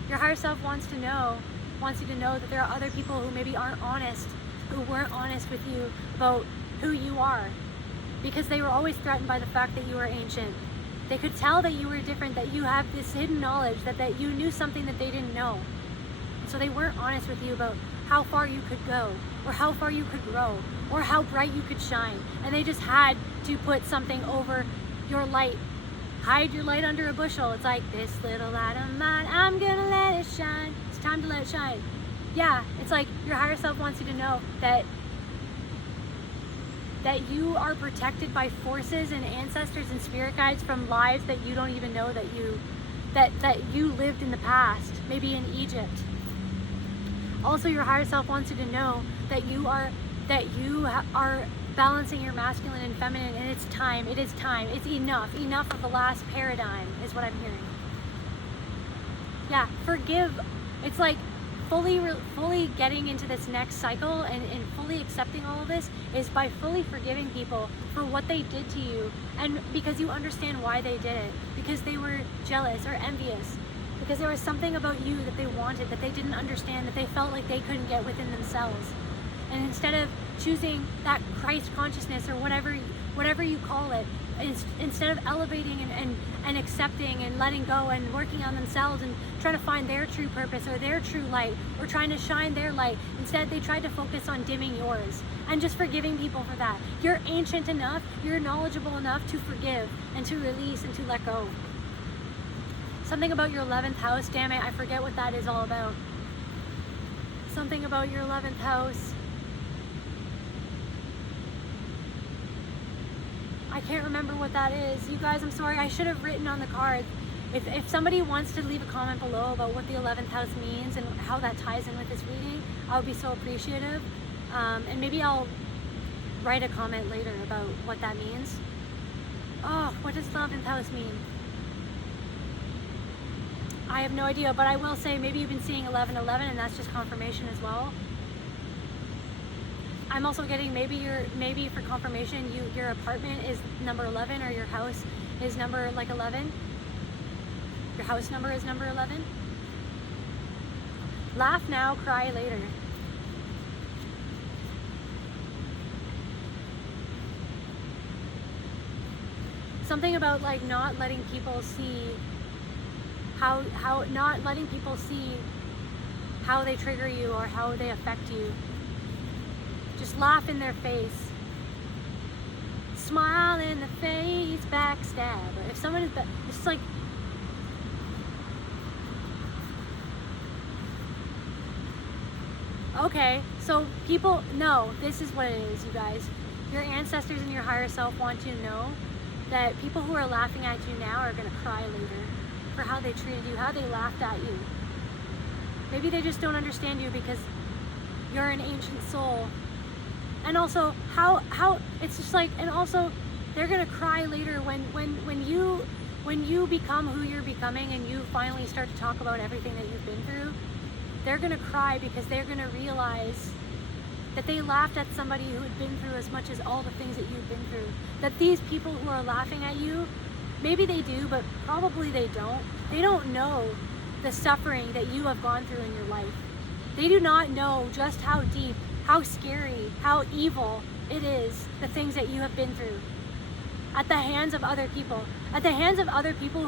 Your higher self wants you to know that there are other people who maybe aren't honest, who weren't honest with you about who you are, because they were always threatened by the fact that you were ancient. They could tell that you were different, that you have this hidden knowledge, that you knew something that they didn't know. So they weren't honest with you about how far you could go, or how far you could grow, or how bright you could shine. And they just had to put something over your light. Hide your light under a bushel. It's like, this little light of mine, I'm gonna let it shine. It's time to let it shine. Yeah, it's like your higher self wants you to know that you are protected by forces and ancestors and spirit guides from lives that you don't even know that you lived in the past, maybe in Egypt. Also, your higher self wants you to know that you are balancing your masculine and feminine, and it's time. It is time. It's enough of the last paradigm is what I'm hearing. Yeah, forgive. It's like fully getting into this next cycle and fully accepting all of this is by fully forgiving people for what they did to you, and because you understand why they did it, because they were jealous or envious, because there was something about you that they wanted that they didn't understand, that they felt like they couldn't get within themselves. And instead of choosing that Christ consciousness or whatever you call it, instead of elevating and accepting and letting go and working on themselves and trying to find their true purpose or their true light or trying to shine their light, instead they tried to focus on dimming yours and just forgiving people for that. You're ancient enough, you're knowledgeable enough to forgive and to release and to let go. Something about your 11th house, damn it, I forget what that is all about. Something about your 11th house. I can't remember what that is. You guys, I'm sorry, I should have written on the card. If somebody wants to leave a comment below about what the 11th house means and how that ties in with this reading, I would be so appreciative. And maybe I'll write a comment later about what that means. Oh, what does the 11th house mean? I have no idea, but I will say maybe you've been seeing 1111 and that's just confirmation as well. I'm also getting maybe for confirmation your apartment is number 11 or your house is number like 11. Your house number is number 11. Laugh now, cry later. Something about like not letting people see how not letting people see how they trigger you or how they affect you. Just laugh in their face. Smile in the face, backstabber. If someone is, it's like, okay, so people, no, this is what it is, you guys. Your ancestors and your higher self want you to know that people who are laughing at you now are going to cry later for how they treated you, how they laughed at you. Maybe they just don't understand you because you're an ancient soul. And also how it's just like, and also they're gonna cry later when you become who you're becoming and you finally start to talk about everything that you've been through. They're gonna cry because they're gonna realize that they laughed at somebody who had been through as much as all the things that you've been through. That these people who are laughing at you, maybe they do, but probably they don't. They don't know the suffering that you have gone through in your life. They do not know just how deep, how scary, how evil it is, the things that you have been through at the hands of other people,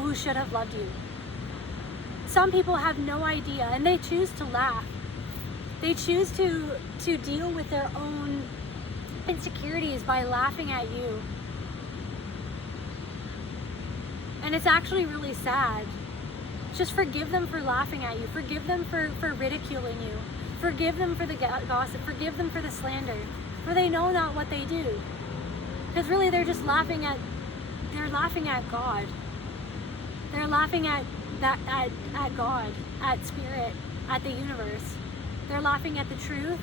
who should have loved you. Some people have no idea and they choose to laugh. They choose to deal with their own insecurities by laughing at you. And it's actually really sad. Just forgive them for laughing at you. Forgive them for ridiculing you. Forgive them for the gossip. Forgive them for the slander. For they know not what they do. Because really they're just laughing at God. They're laughing at God, at spirit, at the universe. They're laughing at the truth.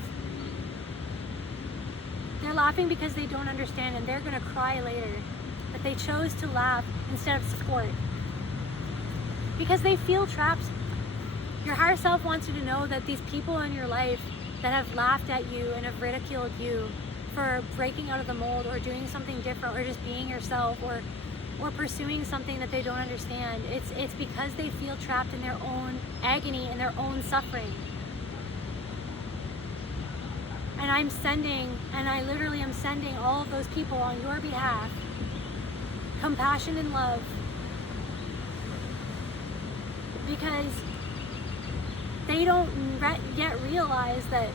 They're laughing because they don't understand, and they're gonna cry later. But they chose to laugh instead of support. Because they feel trapped. Your higher self wants you to know that these people in your life that have laughed at you and have ridiculed you for breaking out of the mold or doing something different or just being yourself or pursuing something that they don't understand, it's because they feel trapped in their own agony and their own suffering. And I literally am sending all of those people on your behalf compassion and love, because they don't yet realize that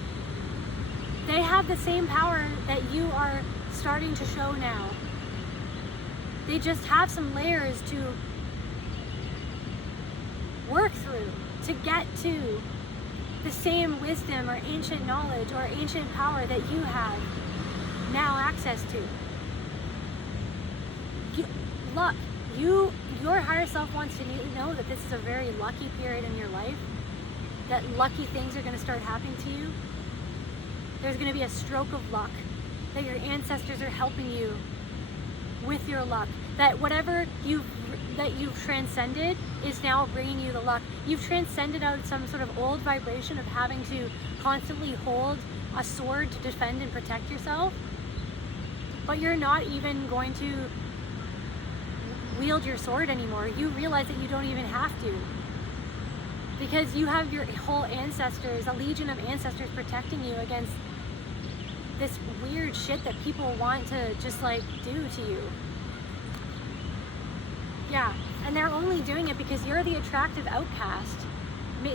they have the same power that you are starting to show now. They just have some layers to work through to get to the same wisdom or ancient knowledge or ancient power that you have now access to. Your higher self wants to know that this is a very lucky period in your life, that lucky things are going to start happening to you. There's going to be a stroke of luck, that your ancestors are helping you with your luck, that whatever you've transcended is now bringing you the luck. You've transcended out some sort of old vibration of having to constantly hold a sword to defend and protect yourself, but you're not even going to wield your sword anymore. You realize that you don't even have to, because you have your whole ancestors, a legion of ancestors protecting you against this weird shit that people want to just like do to you. Yeah, and they're only doing it because you're the attractive outcast.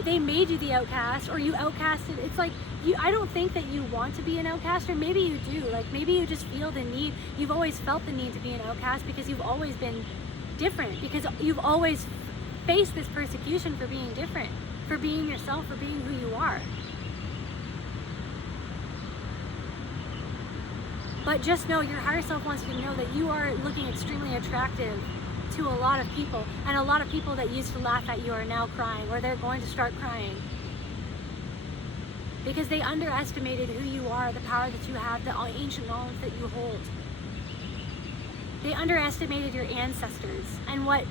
They made you the outcast, or you outcasted. It's like, I don't think that you want to be an outcast, or maybe you do. Like, maybe you just feel the need. You've always felt the need to be an outcast because you've always been different, because you've always faced this persecution for being different, for being yourself, for being who you are. But just know, your higher self wants you to know that you are looking extremely attractive to a lot of people, and a lot of people that used to laugh at you are now crying, or they're going to start crying, because they underestimated who you are, the power that you have, the ancient knowledge that you hold. They underestimated your ancestors and what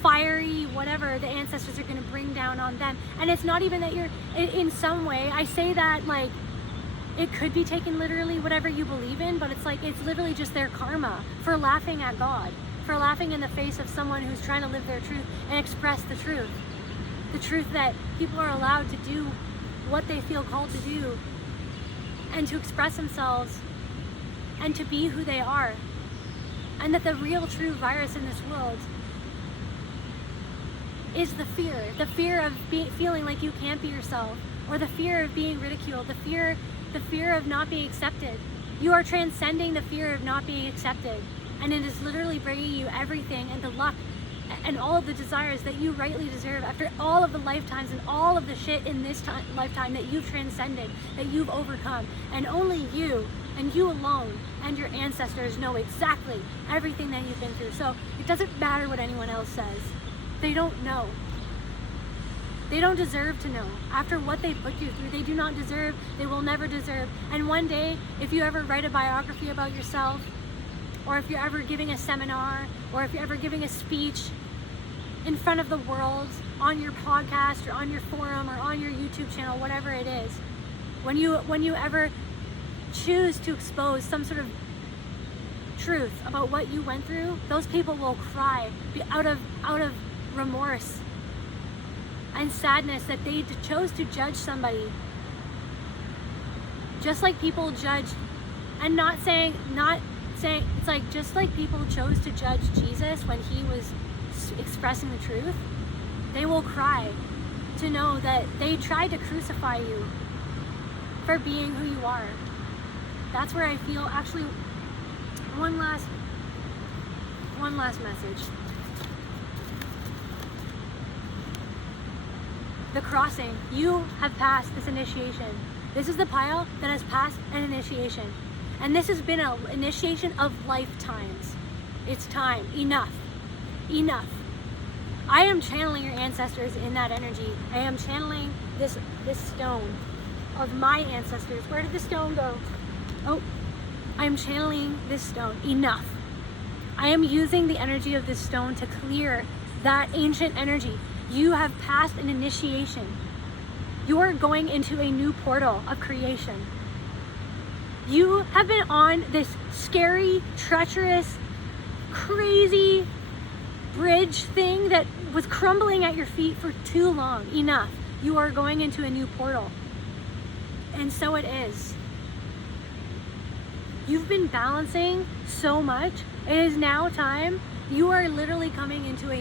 fiery whatever the ancestors are going to bring down on them. And it's not even that you're in some way, I say that like it could be taken literally, whatever you believe in, but it's like, it's literally just their karma for laughing at God, for laughing in the face of someone who's trying to live their truth and express the truth that people are allowed to do what they feel called to do, and to express themselves and to be who they are. And that the real true virus in this world is the fear of feeling like you can't be yourself, or the fear of being ridiculed, the fear of not being accepted. You are transcending the fear of not being accepted, and it is literally bringing you everything and the luck and all of the desires that you rightly deserve after all of the lifetimes and all of the shit in this lifetime that you've transcended, that you've overcome. And only you and you alone and your ancestors know exactly everything that you've been through. So it doesn't matter what anyone else says. They don't know. They don't deserve to know. After what they put you through, they do not deserve, they will never deserve. And one day, if you ever write a biography about yourself, or if you're ever giving a seminar, or if you're ever giving a speech in front of the world, on your podcast, or on your forum, or on your YouTube channel, whatever it is, when you ever choose to expose some sort of truth about what you went through, those people will cry out of remorse and sadness that they chose to judge somebody, just like people judge, and not saying it's like, just like people chose to judge Jesus when he was expressing the truth, they will cry to know that they tried to crucify you for being who you are. That's where I feel, actually, one last message. The crossing. You have passed this initiation. This is the pile that has passed an initiation. And this has been an initiation of lifetimes. It's time. Enough. Enough. I am channeling your ancestors in that energy. I am channeling this stone of my ancestors. Where did the stone go? Oh, I am channeling this stone. Enough. I am using the energy of this stone to clear that ancient energy. You have passed an initiation. You are going into a new portal of creation. You have been on this scary, treacherous, crazy bridge thing that was crumbling at your feet for too long. Enough. You are going into a new portal. And so it is. You've been balancing so much. It is now time. You are literally coming into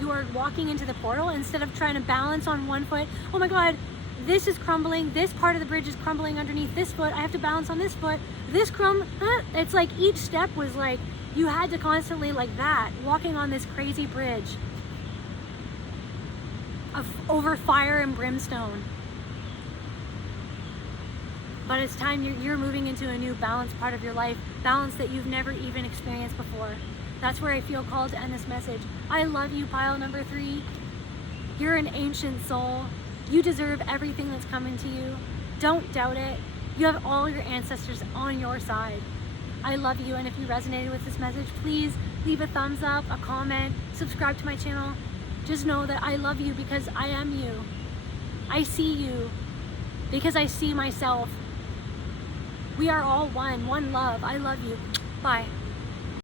you are walking into the portal instead of trying to balance on one foot. Oh my God, this is crumbling. This part of the bridge is crumbling underneath this foot. I have to balance on this foot. This it's like each step was like, you had to constantly like that, walking on this crazy bridge over fire and brimstone. But it's time you're moving into a new balanced part of your life, balance that you've never even experienced before. That's where I feel called to end this message. I love you, pile number 3. You're an ancient soul. You deserve everything that's coming to you. Don't doubt it. You have all your ancestors on your side. I love you, and if you resonated with this message, please leave a thumbs up, a comment, subscribe to my channel. Just know that I love you because I am you. I see you because I see myself. We are all one love. I love you. Bye.